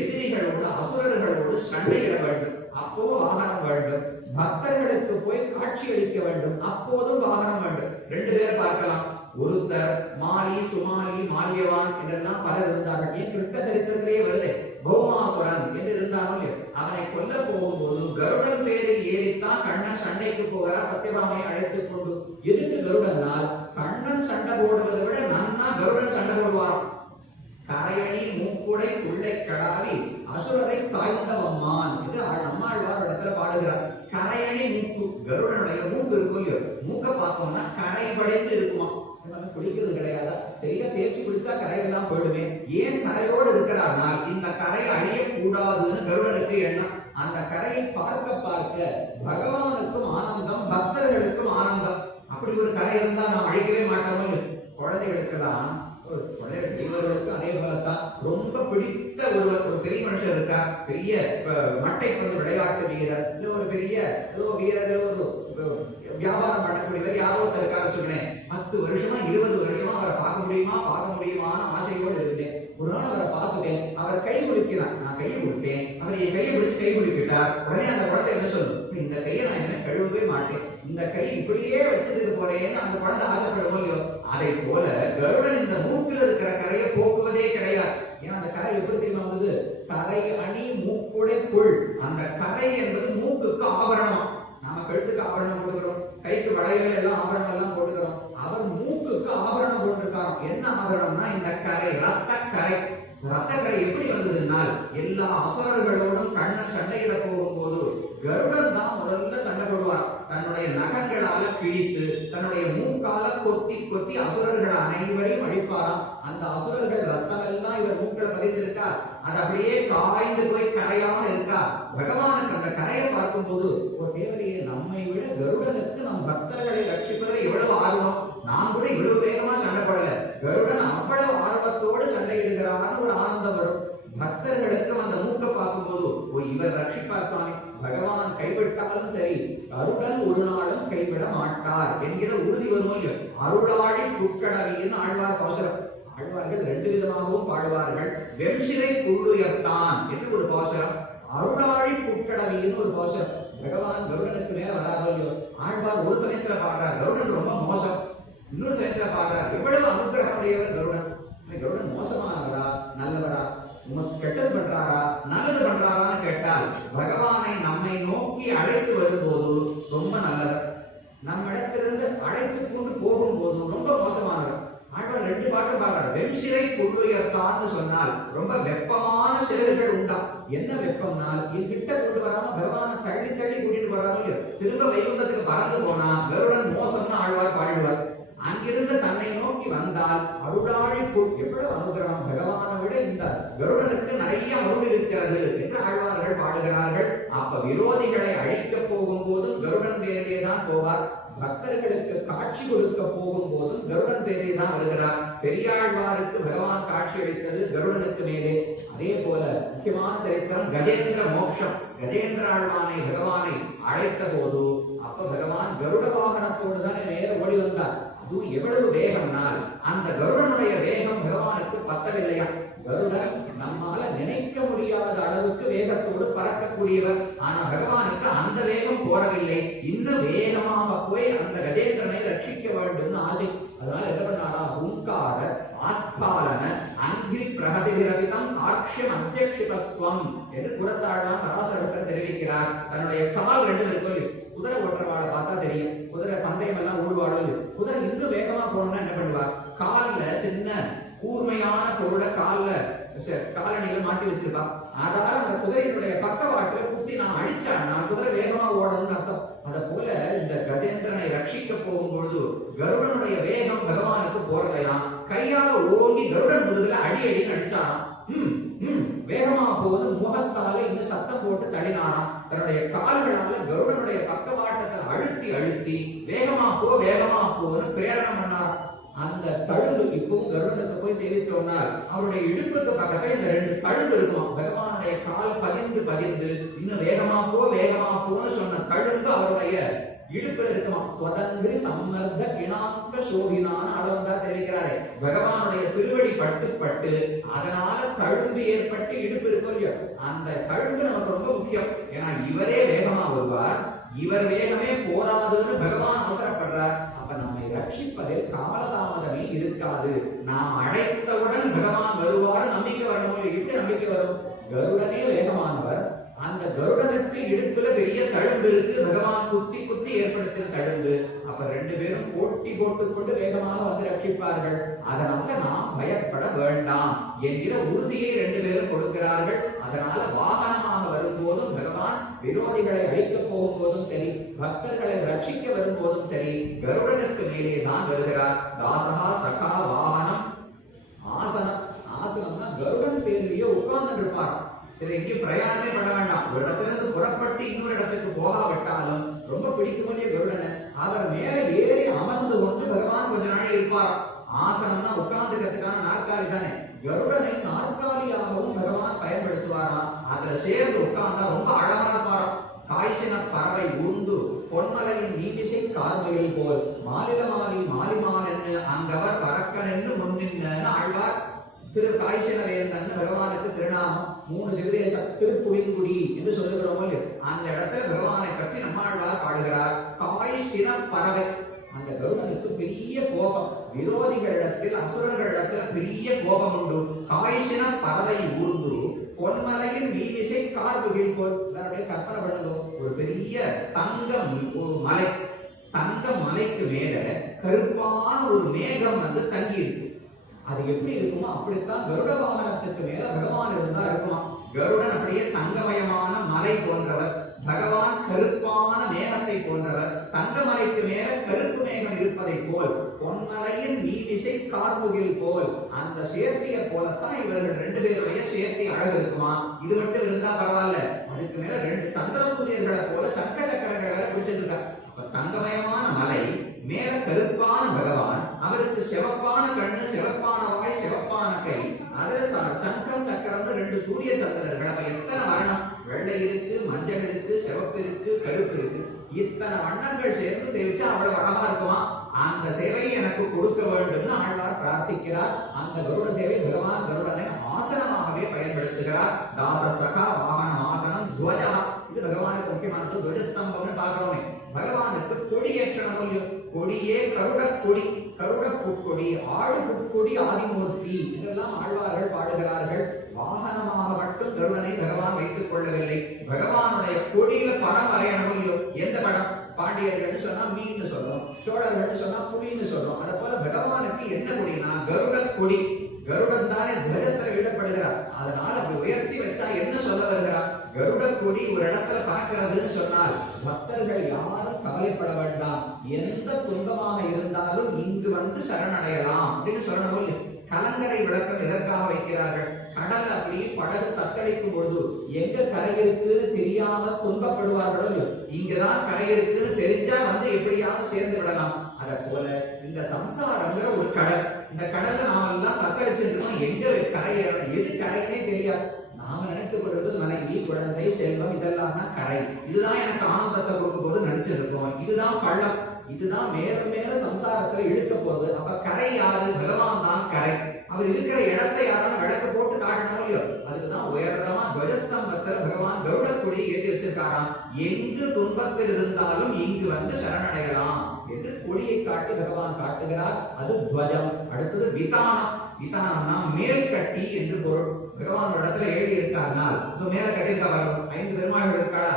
எதிரிகளோடு அசுரர்களோடு சண்டையிட வேண்டும், அப்போ வாகனம் வேண்டும். பக்தர்களுக்கு போய் காட்சி அளிக்க வேண்டும், அப்போதும் வாகனம் வேண்டும். 2 பேரை பார்க்கலாம். ஒருத்தர் மாலி சுமாலி மால்யவான் என்றெல்லாம் பலர் இருந்தார்கள். ஏன் கிருஷ்ண சரித்திரத்திலேயே வருது, பௌமாசுரன் என்று இருந்தானோ அவனை கொல்ல போகும்போது கருடன் பேரில் ஏறித்தான் கண்ணன் சண்டைக்கு போகிறார் சத்யபாமையை அழைத்துக் கொண்டு. எதுக்கு கருடனால் கண்ணன் சண்டை போடுவதை விட நன்னா கருடன் சண்டை போடுவார். கரையணி மூக்குடை உள்ளை கடாவி அசுரரை காய்ந்தவம்மான் என்று நம்மாழ்வார் இடத்துல பாடுகிறார். கரையணி மூக்கு, கருடனுடைய மூக்கு இருக்கும், மூக்க பார்த்தோம்னா கரை படைந்து இருக்குமா? குளிக்கிறது கிடையாதா? சரியா தேய்ச்சி குளிச்சா கரையெல்லாம் போயிடுமே. ஏன் கரையோடு இருக்கிறார்னால் இந்த கரை அழியக்கூடாதுன்னு கருடனுக்கு எண்ணம். அந்த கரையை பார்க்க பார்க்க பகவானுக்கும் ஆனந்தம், பக்தர்களுக்கும் ஆனந்தம். அப்படி ஒரு கரை இருந்தா நாம் அழிக்கவே மாட்டோம். குழந்தைகளுக்கெல்லாம் இவர்களுக்கு அதே போலத்தான் ரொம்ப பிடித்த ஒரு பெரிய மனுஷர் இருக்கா, பெரிய மட்டைப்பந்து விளையாட்டு வீரர், இல்ல ஒரு பெரிய வீரர், ஒரு வியாபாரம் பண்ணக்கூடியவர் யாரோ ஒருத்தருக்காக சொல்றேன். 10 வருஷமா 20 வருஷமா அவரை பார்க்க முடியுமான்னு ஆசையோடு இருந்தேன். ஒரு நாள் அவரை பார்த்துட்டேன். அவர் கை குலுக்கினார், நான் கையை கொடுத்தேன். அவர் என் கையை பிடிச்சு கை குலுக்கிட்டார். உடனே அந்த குழந்தை என்ன சொல்லும், இந்த கையை நான் என்ன கழுவவே மாட்டேன், இந்த கை இப்படியே வச்சிட்டு போறேன்னு அந்த குழந்தை ஆசைப்படுவோம் இல்லையோ? அதை போல கருடன் இந்த மூக்கில் இருக்கிற கரையை போக்குவதே கிடையாது. ஏன்னா அந்த கரை எப்படி தெரியுமா வந்தது? கரை அணி மூக்குடை புல். அந்த கரை என்பது மூக்குக்கு ஆபரணம். நாம கழுத்துக்கு ஆபரணம் போட்டுக்கிறோம், கைக்கு வளையல் எல்லாம் ஆபரணம் எல்லாம் போட்டுக்கிறோம். அவர் மூக்குக்கு ஆபரணம் போட்டிருக்காரு. என்ன ஆபரணம்னா இந்த கரை, ரத்த கரை. ரத்த கரை எப்படி வந்ததுனால் எல்லா அசுரர்களோடும் கண்ணன் சண்டையிட போகும்போது கருடன் தான் முதல்ல சண்டை போடுவார். தன்னுடைய நகங்களால கிழித்து தன்னுடைய மூக்கால கொத்தி கொத்தி அசுரர்கள் அனைவரையும் அழிப்பாராம். அந்த அசுரர்கள் ரத்தம் எல்லாம் இவர் மூக்களை பதிந்திருக்கா, அது அப்படியே காய்ந்து போய் கரையாக இருக்கா. பகவானுக்கு அந்த கரையை பார்க்கும் போது ஒரு தேவதையை நம்மை விட கருடனுக்கு நம் பக்தர்களை ரட்சிப்பதில் எவ்வளவு ஆர்வம். நாம் கூட இவ்வளவு வேகமா சண்டை போடல, கருடன் அவ்வளவு ஆர்வத்தோடு சண்டையிடுகிறார்னு ஒரு ஆனந்தம் வரும். பக்தர்களுக்கும் அந்த மூக்க பார்க்கும் போது இவர் ரட்சிப்பார் சுவாமி, பகவான் கைவிட்டாலும் சரி கருடன் ஒரு நாளும் கைவிட மாட்டார் என்கிற உறுதி வரும். அருளாழி புட்கடவின்னு ஆழ்வார் பாசுரம். ஆழ்வார்கள் 2 விதமாகவும் பாடுவார்கள். வெம்சிலை புள்ளுயர்த்தான் என்று ஒரு பாசுரம், அருளாழி புட்கடவின்னு ஒரு பாசுரம். பகவான் கருடனுக்கு மேல வராதோ இல்லையோ, ஆழ்வார் ஒரு சமயத்துல பாடுறார் கருடன் ரொம்ப மோசம், இன்னொரு சமயத்துல பாடுறார் எவ்வளவு அனுகிரகமுடையவர் கருடன். கருடன் மோசமானவரா நல்லவரா, கெட்டது பண்றாரா நல்லது பண்றாரான்னு கேட்டால் பகவானை நம்மை நோக்கி அழைத்து வரும்போது ரொம்ப நல்லவர், நம்ம இடத்திலிருந்து அழைத்து கொண்டு போகும்போது ரொம்ப மோசமானவர். ஆழ்வார் 2 பாட்டு பாடுறார். வெம்சிலை புள்ளுயர்த்தான்னு சொன்னால் ரொம்ப வெப்பமான சிறகுகள் உண்டா. என்ன வெப்பம்னால் என்கிட்ட கொண்டு வராம பகவானை தள்ளி தள்ளி கூட்டிட்டு வராமோ திரும்ப வைகுந்தத்துக்கு பறந்து போனா கருடன் மோசம்னு ஆழ்வார் பாடுவார். அங்கிருந்து தன்னை நோக்கி வந்தால் அருளாழி புல். எவ்வளவு அனுகிரகம்! பகவானை விட இந்த கருடனுக்கு நிறைய அருள் இருக்கிறது என்று ஆழ்வார்கள் பாடுகிறார்கள். அப்ப விரோதிகளை அழிக்க போகும் போதும் கருடன் பேரிலே தான் போவார். பக்தர்களுக்கு காட்சி கொடுக்க போகும் போதும் கருடன் பேரிலே தான் வருகிறார். பெரியாழ்வாருக்கு பகவான் காட்சி அளித்தது கருடனுக்கு மேலே. அதே போல முக்கியமான சரித்திரம் கஜேந்திர மோட்சம். கஜேந்திர ஆழ்வானை பகவானை அழைத்த போது அப்ப பகவான் கருட வாகனத்தோடு தான் நேர ஓடி வந்தார். அது எவ்வளவு வேகம்னால் அந்த கருடனுடைய வேகம் பகவானுக்கு பத்தவில்லையா. கருடன் நம்மால நினைக்க முடியாத அளவுக்கு வேகத்தோடு பறக்க இன்னும் வேகமாக போய் அந்த கஜேந்திரனை ரட்சிக்க வேண்டும் ஆசை. அதனால என்ன பண்ணாரா, ஹுங்கார ஆஸ்பாலன அங்கிரி பிரகதிபிரவிதம் ஆக்ஷ்யம் அத்தியக்ஷிபஸ்துவம் என்று புறத்தாழ்வான் பராசரத்தில் தெரிவிக்கிறார். தன்னுடைய கால் ரெண்டும் இருக்கும். குதிரை ஓட்டுறவாளை பார்த்தா தெரியும், குதிரை பந்தயம் எல்லாம் ஓடுவாளோ இல்லையோ, குதிரை இன்னும் வேகமா போகணும்னா என்ன பண்ணுவா, கால்ல சின்ன கூர்மையான பொருளை காலணியில மாட்டி வச்சிருப்பா. அதால அந்த குதிரையினுடைய பக்கவாட்டுல குத்தி நான் அடிச்சான்னா குதிரை வேகமா ஓடணும்னு அர்த்தம். அத போல இந்த கஜேந்திரனை ரட்சிக்க போகும்பொழுது கருடனுடைய வேகம் பகவானுக்கு போறதையாம். கையால ஓங்கி கருடன் முதுகுல அடி அடின்னு அடிச்சாராம். வேகமா போது முகத்தால இந்த சத்தம் போட்டு தள்ளினாராம். தன்னுடைய கால்களால கருடனுடைய பக்கவாட்டத்தை அழுத்தி அழுத்தி வேகமா போன்னு பிரேரணம் பண்ணாராம். அந்த தழும்பு இப்பவும் கருடனுக்கு போய் சேவித்தோம்னால் அவருடைய இடுப்புக்கு பக்கத்துல இந்த ரெண்டு தழும்பு இருக்கும். பகவானுடைய கால் பதிந்து இன்னும் வேகமா போன்னு சொன்ன தழும்பு அவருடைய இடுப்புல இருக்குமா. தொதங்கிரி சம்மர்த்த கிணாங்க சோபினான அளவுதான் தெரிவிக்கிறாரே. பகவானுடைய திருவடி பட்டு அதனால தழும்பு ஏற்பட்டு இடுப்பு இருக்கும். அந்த தழும்பு நமக்கு ரொம்ப முக்கியம். ஏன்னா இவரே வேகமா வருவார், இவர் வேகமே போராதுன்னு பகவான் அவசரப்படுறார். அப்ப நம்மை ரட்சிப்பதில் காலதாமதமே இருக்காது. நாம் அழைத்தவுடன் பகவான் வருவார் நம்பிக்கை வரணும். எப்படி நம்பிக்கை வரும்? கருடனே வேகமானவர், அந்த கருடனுக்கு இடுப்புல பெரிய தழும்பு இருக்கு, பகவான் குத்தி ஏற்படுத்தின தழும்பு. அப்ப ரெண்டு பேரும் போட்டி போட்டுக்கொண்டு வேகமாக வந்து ரட்சிப்பார்கள். அதனால நாம் பயப்பட வேண்டாம் என்கிற உறுதியை ரெண்டு பேரும் கொடுக்கிறார்கள். அதனால வாகனமாக வரும்போதும் பகவான் விரோதிகளை அழிக்க போகும்போதும் சரி, பக்தர்களை ரட்சிக்க வரும்போதும் சரி, கருடனுக்கு மேலே தான் வருகிறார். தாசகா சகா வாகனம் ஆசனம். ஆசனம்னா கருடன் பேர்லயே உட்கார்ந்து இருப்பார். சரி, எங்கேயும் பிரயாணமே பண்ண வேண்டாம். ஒரு இடத்துல இருந்து புறப்பட்டு இன்னொரு இடத்துக்கு போகாவிட்டாலும் ரொம்ப பிடிக்கும்போதே கருடனை அவர் மேல ஏறி அமர்ந்து கொண்டு பகவான் கொஞ்ச நாள் இருப்பார். ஆசனம்னா உட்கார்ந்துக்கிறதுக்கான நாற்காலி தானே. கருடனை நாற்காலியாகவும் பகவான் பயன்படுத்துவாராம். அதுல சேர்ந்து உட்கார்ந்தா ரொம்ப அழகா இருப்பாராம். காய்ச்சின பறவை ஊர்ந்து பொன்மலையின் நீமிசை கார்மையில் போல் மாலிமான் என்று அங்கவர் பறக்கன் என்று முன்னின்னு ஆழ்வார் திரு காய்ச்சின வேந்தன் பகவானுக்கு திருநாமம். 3 திவ்யதேசம் திருப்புலிங்குடி என்று சொல்லுகிறோம். அந்த இடத்துல பகவானை பற்றி நம்மாழ்வார் பாடுகிறார். காய்ச்சின பறவை. அந்த கருடனுக்கு பெரிய கோபம், விரோதிகளிடத்தில் அசுரர்களிடத்துல பெரிய கோபம் உண்டு. காய்ச்சின பறவை ஊர்ந்து பொன்மலையின் நீவிசை கார்புகில் போல். கற்பனை பண்ணுங்க, ஒரு பெரிய தங்க மலைக்கு மேல கருப்பான ஒரு மேகம் வந்து தங்கி இருக்கு. அது எப்படி இருக்குமோ அப்படித்தான் கருட வாகனத்துக்கு மேல பகவான் இருந்தா இருக்குமா. கருடன் அப்படியே தங்கமயமான மலை போன்றவர், பகவான் கருப்பான மேகத்தை போன்றவர். தங்கமலைக்கு மேல கருப்பு மேகம் இருப்பதை போல் பொன்மலையின் நீவிசை கார்முகில் போல் அந்த சேர்த்தியை போலத்தான் இவர்கள் ரெண்டு பேருடைய சேர்த்தி அழகு இருக்குமா. இது மட்டும் இருந்தா பரவாயில்ல, அதுக்கு மேல 2 சந்திர சூரியர்களை போல சங்க சக்கரங்களை வேற பிடிச்சிட்டு இருக்கார். தங்கமயமான மலை மேல கருப்பான பகவான், அவருக்கு சிவப்பான கண்ணு, சிவப்பான வாய், சிவப்பான கை, அதுல சங்கம் சக்கரம் 2 சூரிய சந்திரர்கள். அப்ப எத்தனை வர்ணம், வெள்ளை இருக்கு, மஞ்சள் இருக்கு, சிவப்பு இருக்கு, கருப்பு இருக்கு. இத்தனை வண்ணங்கள் சேர்ந்து சேவிச்சா அவ்வளவு அழகா இருக்குமா. அந்த சேவையை எனக்கு கொடுக்க வேண்டும் ஆழ்வார் பிரார்த்திக்கிறார். அந்த கருட சேவை பகவான் கருடனை ஆசனமாகவே பயன்படுத்துகிறார். தாச சகா வாகனம் ஆசனம் துவஜா. இது பகவானுக்கு முக்கியமானது. துவஜஸ்தம்பம்னு பாக்குறோமே, பகவானுக்கு கொடி ஏற்றணும். கொடியே கருட கொடி, கருட புட்கொடி, ஆடு புட்கொடி, ஆதிமூர்த்தி, இதெல்லாம் ஆழ்வார்கள் பாடுகிறார்கள். வாகனமாக மட்டும் கருடனை பகவான் வைத்துக் கொள்ளவில்லை. பகவானுடைய கொடியில படம் வரையணும். எந்த படம்? பாண்டியர்கள் சொன்னா மீன் சொல்றோம், சோழர்கள் சொன்னா புலின்னு சொல்றோம். அத போல பகவானுக்கு என்ன கொடினா கருட கொடி. கருடன் தானே துவஜத்துல ஈடுபடுகிறார். அதனால அப்படி உயர்த்தி வச்சா என்ன சொல்ல வருகிறார்? கருட கொடி ஒரு இடத்துல பார்க்கிறதுன்னு சொன்னால் பக்தர்கள் யாரும் கவலைப்பட வேண்டாம். எந்த துன்பமாக இருந்தாலும் இங்கு வந்து சரணடையலாம் அப்படின்னு சொல்லணும். கலங்கரை விளக்கம் எதற்காக வைக்கிறார்கள்? கடல் அப்படியே படகு தத்தளிக்கும் பொழுது எங்க கரை இருக்குன்னு தெரியாம துன்பப்படுவார்களோ, இங்கதான் கரை இருக்குன்னு தெரிஞ்சா வந்து எப்படியாவது சேர்ந்து விடலாம். அத போல இந்த சம்சாரங்கிற ஒரு கடல், இந்த கடல்ல நாம எல்லாம் தத்தளிச்சுட்டு இருக்கோம். எங்க கரை ஏறணும், எது கரைன்னே தெரியாது. நாம நினைத்து கொண்டிருப்பது மனைவி, குழந்தை, செல்வம், இதெல்லாம் தான் கரை. இதுதான் எனக்கு ஆனந்தத்தை கொடுக்கும் போது நினைச்சிருக்கோம். இதுதான் பள்ளம், இதுதான் மேலும் மேல சம்சாரத்துல இழுக்க போகுது. அப்ப கரை யாரு? பகவான் தான் கரை. அவர் இருக்கிற இடத்தை யாரும் விளக்கு போட்டு காட்டணும் இல்லையோ. அதுக்குதான் உயரமா துவஜஸ்தம்பத்துல பகவான் கருட கொடியை ஏற்றி வச்சிருக்காராம். எங்கு துன்பத்தில் இருந்தாலும் இங்கு வந்து சரணடையலாம் என்று கொடியை காட்டி பகவான் காட்டுகிறார். அது துவஜம். அடுத்தது விதானம். விதானம்னா மேல் கட்டி என்று பொருள். பகவான் இடத்துல எழுதி இருக்காருனால் மேல கட்டிருக்கா வரும் 5 பெருமாள்கள் இருக்காளா,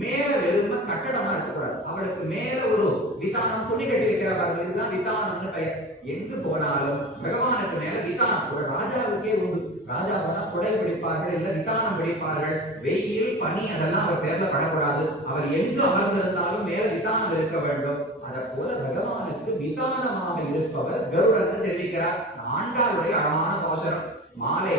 மேல வெறும கட்டடமா இருக்கக்கூடாது. அவளுக்கு மேல ஒரு விதானம் துணி கட்டி வைக்கிறா பாருங்க, இதுதான் விதானம்னு பெயர். எங்கு போனாலும் பகவானுக்கு மேல விதானம். ஒரு ராஜாவுக்கே உண்டு. ராஜா போனா குடை பிடிப்பார்கள், இல்ல விதானம் பிடிப்பார்கள். வெயில் பனி அதெல்லாம் அவர் பேர்ல படக்கூடாது. அவர் எங்கு அமர்ந்திருந்தாலும் மேல விதானம் இருக்க வேண்டும். அதை போல பகவானுக்கு விதானமாக இருப்பவர் கருடன் தெரிவிக்கிறார். ஆண்டாளுடைய அழகான பாசுரம். மாலை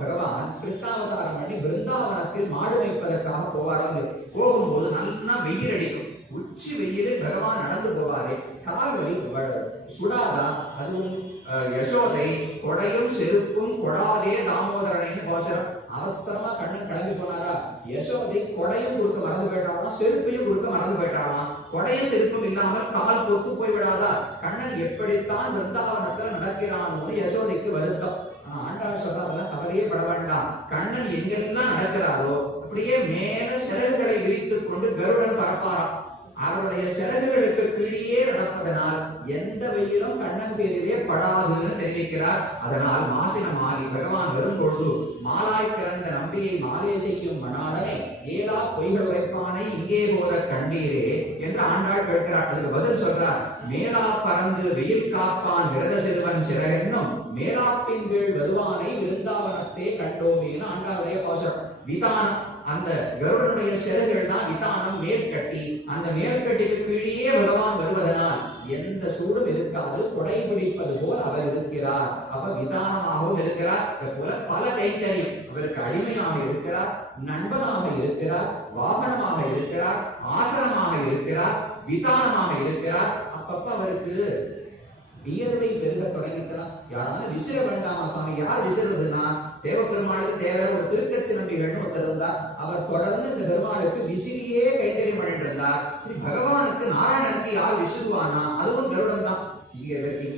பகவான் கிருஷ்ணாவதாரம் பண்ணி பிருந்தாவனத்தில் மாடு வைப்பதற்காக போவாராம். போகும்போது நல்லா வெயில் அடிக்கும். உச்சி வெயிலில் பகவான் நடந்து போவாரே, கால் வலி சுடாதா. அதுவும் யசோதை கொடையும் செருப்பும் கொடாதே தாமோதரனைன்னு பாசுரம். அவசரமா கண்ணன் கிளம்பி போனாரா, யசோதை கொடையும் கொடுக்க மறந்து போயிட்டானா, செருப்பையும் கொடுக்க மறந்து போயிட்டானா. கொடையும் செருப்பும் இல்லாமல் கால் பொத்து போய் விடாதா. கண்ணன் எப்படித்தான் பிருந்தாவனத்துல நடக்கிறானோ யசோதைக்கு வருத்தம். ஆனா ஆண்டாள் சொல்ற அதெல்லாம் கவலையே பட வேண்டாம். கண்ணன் எங்கெல்லாம் நடக்கிறாரோ அப்படியே மேல சிறகுகளை விரித்துக் கொண்டு கருடன் பரப்பாராம். அவருடைய சிறகுகளுக்கு கீழே நடப்பதனால் எந்த வெயிலும் கண்ணன் பேரிலே படாதுன்னு தெரிவிக்கிறார். அதனால் மாசினமாகி பகவான் வரும்பொழுது மாலாய் பிறந்த நம்பியை மாலே செய்யும் மணாடனை ஏலா பொய்கள் உரைப்பானை இங்கே போத கண்டீரே என்று ஆண்டாள் கேட்கிறார். அதுக்கு பதில் சொல்றார். மேலா பறந்து வெயில் காப்பான் விரத சிறுவன் சிறகென்னும் மேலாப்பின் வீழ் வருவானை விருந்தாவனத்தே கண்டோமேன்னு ஆண்டாளுடைய பாசுரம். விதானம், அந்த கருடனுடைய சிறகுகள் தான் விதானம், மேற்கட்டி. அந்த மேற்கட்டிக்கு கீழே பகவான் வருவதனால் எந்த சூடும் இருக்காது. கொடை பிடிப்பது போல் அவர் இருக்கிறார். அப்ப விதானமாகவும் இருக்கிறார். போல பல கைத்தறியும் அவருக்கு அடிமையாக இருக்கிறார், நண்பனாக இருக்கிறார், வாகனமாக இருக்கிறார், ஆசனமாக இருக்கிறார், விதானமாக இருக்கிறார். அப்பப்ப அவருக்கு வியர்வை பெருக தொடங்கிட்டான். யாராவது விசிற வேண்டாமா சுவாமி? யார் விசிறதுன்னா தேவபெருமாளுக்கு தேவை ஒரு திருக்கட்சி நம்பிகள்னு ஒருத்தர் இருந்தார். அவர் தொடர்ந்து இந்த பெருமாளுக்கு விசிறியே கைத்தறியம் பண்ணிட்டு இருந்தார். பகவானுக்கு நாராயணனுக்கு யார் விசிறுவானா, அதுவும் கருடன் தான்.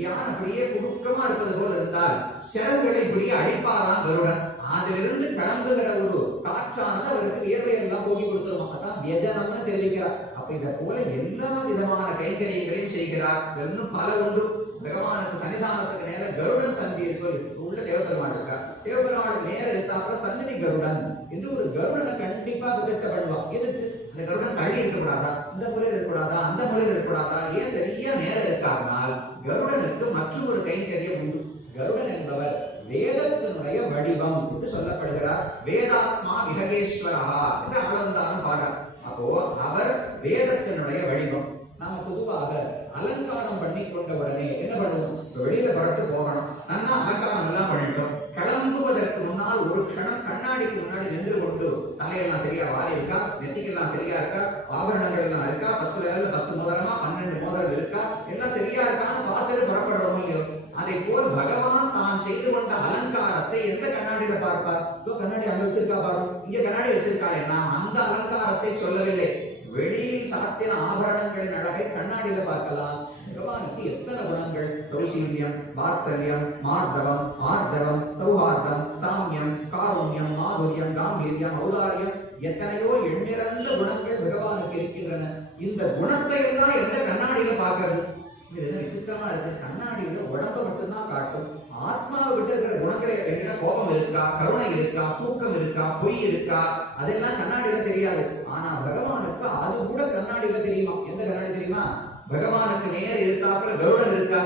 யான் அப்படியே குடுக்கமா இருப்பது போல இருந்தால் சிறகுகளை இப்படியே அடிப்பாராம் கருடன். அதிலிருந்து கிளம்புகிற ஒரு காற்றானது அவருக்கு வியர்வையெல்லாம் போக்கி கொடுத்துருமா. அதான் வியஜனம்னு தெரிவிக்கிறார். அப்ப இதை போல எல்லா விதமான கைங்கரியங்களையும் செய்கிறார். இன்னும் பல உண்டு. பகவானுக்கு சன்னிதானத்துக்கு நேர கருடன் சந்நிதி இருக்கு. உள்ள தேவபெருமான் இருக்கா, தேவபெருமானுக்கு நேர இருந்தாப்புல சந்நிதி கருடன் என்று ஒரு கருடனை கண்டிப்பா விதிட்ட பண்ணுவான். எதுக்கு? இந்த கருடன் தள்ளி இருக்கக்கூடாதா, இந்த முறையில் இருக்கக்கூடாதா, அந்த முறையில் இருக்கக்கூடாதா, ஏன் சரியா நேரம் இருக்காருனால் கருடனுக்கு மற்றொரு கைங்கரியம் உண்டு. கருடன் என்பவர் வேதத்தினுடைய வடிவம் என்று சொல்லப்படுகிறார். வேதாத்மா விககேஸ்வரா என்று ஆளவந்தாரம் பாடுறார். அப்போ அவர் வேதத்தினுடைய வடிவம். நாம பொதுவாக அலங்காரம் பண்ணி கொண்ட உடனே என்ன பண்ணுவோம்? வெளியில புறட்டு போகணும், நல்லா அலங்காரம் எல்லாம் பண்ணிட்டோம். கிளம்புவதற்கு முன்னால் ஒரு க்ஷணம் கண்ணாடிக்கு முன்னாடி நின்று கொண்டு தலையெல்லாம் சரியா வாரி இருக்கா, நெத்திக்கெல்லாம் சரியா இருக்கா, ஆபரணங்கள் எல்லாம் இருக்கா, 10 விரல்ல 10 மோதிரமா 12 மோதிரம் இருக்கா, எல்லாம் சரியா இருக்கான்னு பார்த்துட்டு புறப்படுறோமோ இல்லையோ. அதை போல் பகவான் தான் செய்து கொண்ட அலங்காரத்தை எந்த கண்ணாடியில பார்ப்பார்? கண்ணாடி அங்க வச்சிருக்கா பாரு, இங்க கண்ணாடி வச்சிருக்கா. நாம் அந்த அலங்காரத்தை சொல்லவில்லை. வெளியில் சாத்தின ஆபரணங்களின் அழகை கண்ணாடியில பார்க்கலாம். பகவானுக்கு எத்தனை குணங்கள்! சௌசீல்யம், வாத்சல்யம், மார்தவம், ஆர்ஜவம், சௌஹார்தம், சாமியம், காருண்யம், மாதுரியம், காம்பீரியம், ஔதாரியம், எத்தனையோ எண்ணிறந்த குணங்கள் பகவானுக்கு இருக்கின்றன. இந்த குணத்தை எல்லாம் எந்த கண்ணாடியில பார்க்கறது? இது என்ன விசித்திரமா இருக்கு. கண்ணாடியில உடம்பை மட்டும்தான் காட்டும். ஆத்மாவை விட்டு இருக்கிற குணங்களை என்கிட்ட கோபம் இருக்கா, கருணை இருக்கா, தூக்கம் இருக்கா, பொய் இருக்கா, அதெல்லாம் கண்ணாடியில தெரியாது. ஆனா பகவானுக்கு அது கூட கண்ணாடியில தெரியுமா? எந்த கண்ணாடி தெரியுமா? பகவானுக்கு நேர இருக்காப்புல கருடன் இருக்கா.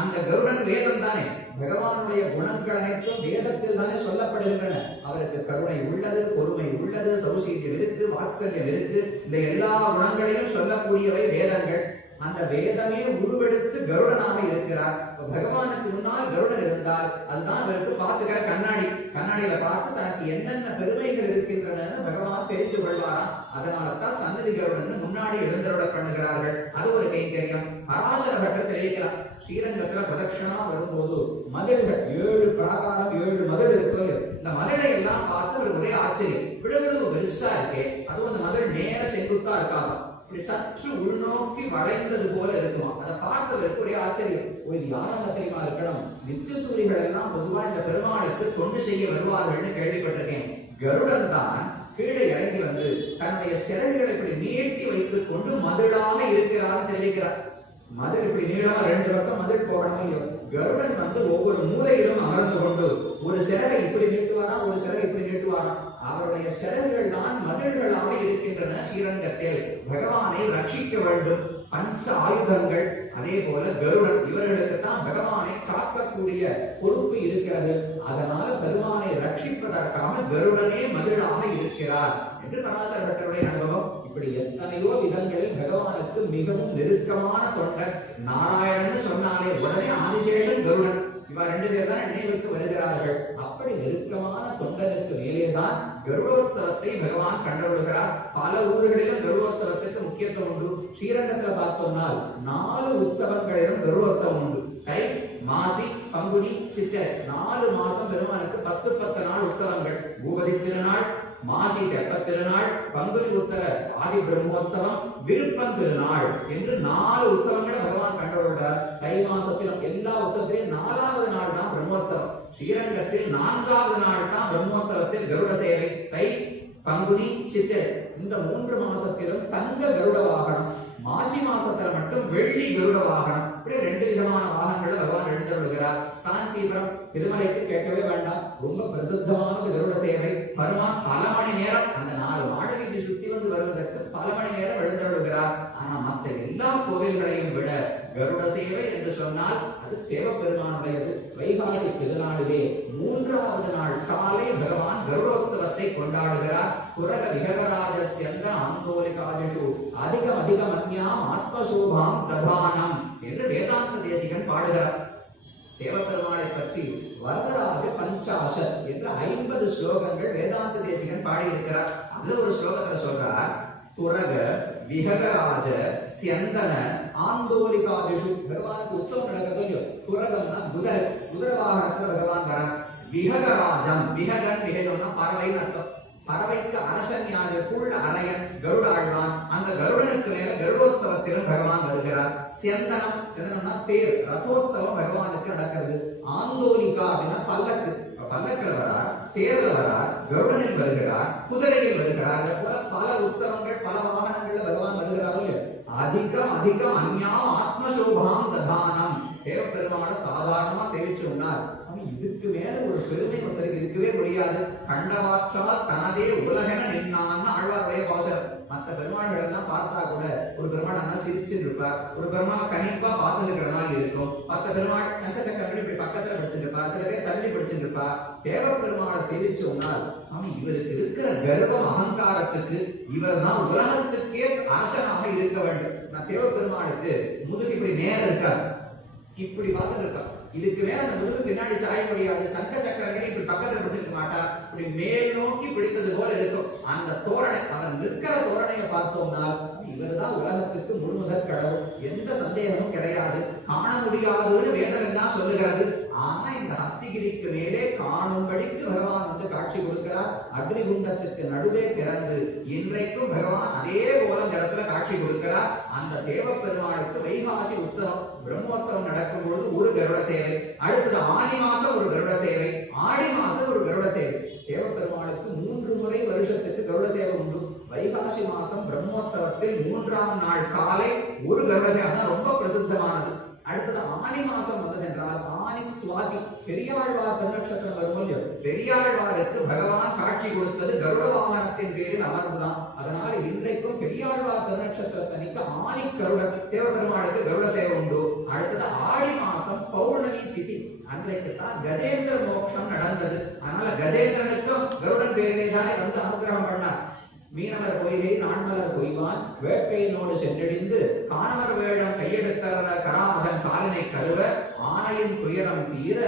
அந்த கருடன் வேதம் தானே. பகவானுடைய குணங்கள் அனைத்தும் வேதத்தில் தானே சொல்லப்படுகின்றன. அவருக்கு கருணை உள்ளது, பொறுமை உள்ளது, சௌசீல்யம் இருக்கு, வாத்சல்யம் இருக்கு. இந்த எல்லா குணங்களையும் சொல்லக்கூடியவை வேதங்கள். அந்த வேதமே உருவெடுத்து கருடனாக இருக்கிறார். பகவானுக்கு முன்னால் கருடன் இருந்தால் அதுதான் அவருக்கு பார்த்துக்கிற கண்ணாடி. கண்ணாடியில பார்த்து தனக்கு என்னென்ன பெருமைகள் இருக்கின்றன பகவான் தெரிந்து கொள்வாராம். அதனால்தான் சன்னதி கருடன் முன்னாடி எழுந்தருள பண்ணுகிறார்கள். அது ஒரு கைங்கரியம். பராசர பட்டர் தெரிவிக்கலாம். ஸ்ரீரங்கத்துல பிரதட்சணமா வரும்போது மதில்கள் 7 பிராகாரம் 7 மதில் இருக்கு. இந்த மதிலை எல்லாம் பார்த்து ஒரு ஒரே ஆச்சரியம். விழுவிழு பெருசா இருக்கே, அதுவும் அந்த மதில் நேர செங்குத்தா இருக்காது. இப்படி சற்று உள்நோக்கி வளைந்தது போல இருக்குமா. அதை பார்ப்பதற்கு ஒரே ஆச்சரியம். இது யாராக தெரியுமா இருக்கணும்? நித்தியசூரிகள் எல்லாம் பொதுவா இந்த பெருமாளுக்கு தொண்டு செய்ய வருவார்கள்னு கேள்விப்பட்டிருக்கேன். கருடன் தான் கீழே இறங்கி வந்து தன்னுடைய சிறகுகளை இப்படி நீட்டி வைத்துக் கொண்டு மதிலாக இருக்கிறார் தெரிவிக்கிறார். மதில் இப்படி நீளமா 2 பக்கம் மதில் போகணும் இல்லையோ, கருடன் வந்து ஒவ்வொரு மூலையிலும் அமர்ந்து கொண்டு ஒரு சிறகை இப்படி நீட்டுவாரா, ஒரு சிறகை இப்படி நீட்டுவாரா. அவருடைய சிறகுகள் தான் மதில்களாக இருக்கின்றன. ஸ்ரீரங்கத்தில் பகவானை ரட்சிக்க வேண்டும். பஞ்ச ஆயுதங்கள் அதே போல கருடன், இவர்களுக்கு தான் பகவானை காக்கக்கூடிய பொறுப்பு இருக்கிறது. அதனால பெருமானை ரட்சிப்பதற்காக கருடனே மதிலாக இருக்கிறார் என்று பராசர பட்டருடைய அனுபவம். இப்படி எத்தனையோ விதங்களில் பகவானுக்கு மிகவும் நெருக்கமான தொண்டர். நாராயணன் சொன்னாலே உடனே ஆதிசேஷன் கருடன், இவ 2 பேர் தான் நினைவுக்கு வருகிறார்கள். அப்படி நெருக்கமான தொண்டனுக்கு மேலேதான் கருடோத்சவத்தை பகவான் கண்டறிகிறார். பல ஊர்களிலும் கருடோத்சவத்துக்கு முக்கியத்துவம் உண்டு. ஸ்ரீரங்கத்துல பார்த்தோம்னால் 4 உற்சவங்களிலும் கருடோத்சவம் உண்டு. தை, மாசி, பங்குனி, சித்திரை 4 மாசம் பெருமானுக்கு 10 நாள் உற்சவங்கள். பூபதி திருநாள், மாசி தெப்பத் திருநாள், பங்குனி உத்தர ஆதி பிரம்மோத்சவம், விருப்பம் திருநாள் என்று 4 உற்சவங்களை பகவான் கண்டறிகிறார். தை மாசத்திலும் எல்லா உற்சவத்திலும் 4வது நாள் தான் பிரம்மோத்சவம். ஸ்ரீரங்கத்தில் 4வது நாள் தான் பிரம்மோத்சவத்தில் கருட சேவை. தை, பங்குனி, சித்திரை இந்த 3 மாசத்திலும் தங்க கருட வாகனம். மாசி மாசத்துல மட்டும் வெள்ளி கருட வாகனம். இப்படி 2 விதமான வாகனங்களை பகவான் எழுந்தருளுகிறார். காஞ்சிபுரம் திருமலைக்கு கேட்கவே வேண்டாம், ரொம்ப பிரசித்தமானது கருட சேவை. பெருமான் பல மணி நேரம் அந்த 4 மாட வீதி சுத்தி வந்து வருவதற்கு பல மணி நேரம் எழுந்தருளுகிறார். ஆனா மற்ற எல்லா கோவில்களையும் விட கருட சேவை என்று சொன்னால் அது தேவப்பெருமானுடையது. வைகாசி திருநாளிலே 3வது நாள் காலை பகவான் கருடோத்சவத்தை கொண்டாடுகிறார். புரக விககராஜஸ்யந்த ஆந்தோலிகாதிஷு அதிகம் அதிகமன்யாம் ஆத்மசோபாம் ததானம் என்று வேதாந்த தேசிகன் பாடுகிறார். தேவப்பெருமாளை பற்றி வரதராஜ பஞ்சாசத் என்று 50 ஸ்லோகங்கள் வேதாந்த தேசிகன் பாடியிருக்கிறார். அதுல ஒரு ஸ்லோகத்துல சொல்றார், துரக விககராஜ ஸ்யந்தன ஆந்தோலிகாதிஷு. பகவானுக்கு உற்சவம் நடக்கிறது இல்லையோ, துரகம்னா குதிரை, குதிரை வாகனத்துல பகவான் வரார். விககராஜம், விககன் விககம்னா பறவைன்னு அர்த்தம். பறவைக்கு அரசன் யாரு? புல் அரையன் கருட ஆழ்வான். அந்த கருடனுக்கு மேல கருடோத்சவத்திலும் பகவான் வருகிறார். சியந்தனம், சியந்தனம்னா தேர், ரதோத்சவம் பகவானுக்கு நடக்கிறது. ஆந்தோலிகா அப்படின்னா பல்லக்கு, பல்லக்கில் வரார், தேர்ல வரார், கருடனில் வருகிறார், குதிரையில் வருகிறார். பல உற்சவங்கள் பல வாகனங்கள்ல பகவான் வருகிறாரோ இல்லையோ. அதிகம் அதிகம் அந்யாம் ஆத்மசோபாம் ததானம். தேவப்பெருமான சாதாரணமா சேவிச்சு உன்னார். இதுக்கு மேல ஒரு பெருமை ஒருத்தருக்கு இருக்கவே முடியாது. கண்டவாற்றால் தனதே உலகென நின்னான்னு ஆழ்வாருடைய பாசனம். மற்ற பெருமாள்கள் எல்லாம் பார்த்தா கூட ஒரு பெருமாள் அண்ணா சிரிச்சுட்டு இருப்பார், ஒரு பெருமாள் கணிப்பா பார்த்துட்டு இருக்கிற மாதிரி இருக்கும். மற்ற பெருமாள் சங்க சக்கரம் இப்படி பக்கத்துல படிச்சுட்டு இருப்பார், சில பேர் தள்ளி படிச்சுட்டு இருப்பார். தேவப்பெருமாளை சேவிச்சு உன்னால் இவருக்கு இருக்கிற கர்வம் அகங்காரத்துக்கு இவர் தான் உலகத்துக்கே அரசனாக இருக்க வேண்டும். நான் தேவப்பெருமாளுக்கு முதுகு இப்படி நேரம் இருக்கார், இப்படி பார்த்துட்டு இருக்கார். இதுக்கு மேல அந்த முதுகு பின்னாடி சாய முடியாது. சங்க சக்கரங்களை இப்படி பக்கத்துல பிடிச்சிருக்க மாட்டார், இப்படி மேல் நோக்கி பிடித்தது போல இருக்கும். அந்த தோரணை, அவன் நிற்கிற தோரணையை பார்த்தோம்னா இவர்தான் உலகத்துக்கு முழுமுதற் கடவுள், எந்த சந்தேகமும் கிடையாது. காண முடியாதுன்னு வேதம் எல்லாம் சொல்லுகிறது. ஆனா இந்த ஹஸ்திகிரிக்கு மேலே காணும்படிக்கு பகவான் வந்து காட்சி கொடுக்கிறார். அக்னிகுண்டத்துக்கு நடுவே பிறந்து இன்றைக்கும் பகவான் அதே போல இந்த இடத்துல காட்சி கொடுக்கிறார். அந்த தேவப்பெருமாளுக்கு வைகாசி உற்சவம் பிரம்மோத்சவம் நடக்கும் பொழுது ஒரு கருட சேவை, அடுத்தது ஆனி மாசம் ஒரு கருட சேவை, ஆடி மாசம் ஒரு கருட சேவை. தேவப்பெருமாளுக்கு 3 முறை வருஷத்துக்கு கருட சேவை உண்டு. வைகாசி மாசம் பிரம்மோத்சவத்தில் 3ஆம் நாள் காலை ஒரு கருட சேவை தான் ரொம்ப பிரசித்தமானது. அடுத்தது ஆனி மாசம் வந்தது என்றால் ஆனி சுவாதி, பெரியாழ்வார் திருநட்சத்திரம் வரும் இல்லையோ, பெரியாழ்வாருக்கு பகவான் காட்சி கொடுத்தது கருட வாகனத்தின் பேரில் அமர்ந்துதான். அதனால இன்றைக்கும் பெரியாழ்வார் திருநட்சத்திரத்தன்னைக்கு ஆனி கருடன் தேவபெருமாளுக்கு கருட சேவை உண்டு. அடுத்தது ஆடி மாசம் பௌர்ணமி திதி, அன்றைக்கு தான் கஜேந்திர மோட்சம் நடந்தது. அதனால கஜேந்திரனுக்கும் கருடன் பேரிலே தானே வந்து அனுகிரகம் பண்ணார். மீனவர் பொய்கை நான்மலர் பொய்வான் வேட்கையினோடு சென்றடிந்து காணவர் வேடம் கையெடுத்தர கராமகன் காலினை கழுவ ஆனையின் துயரம் தீர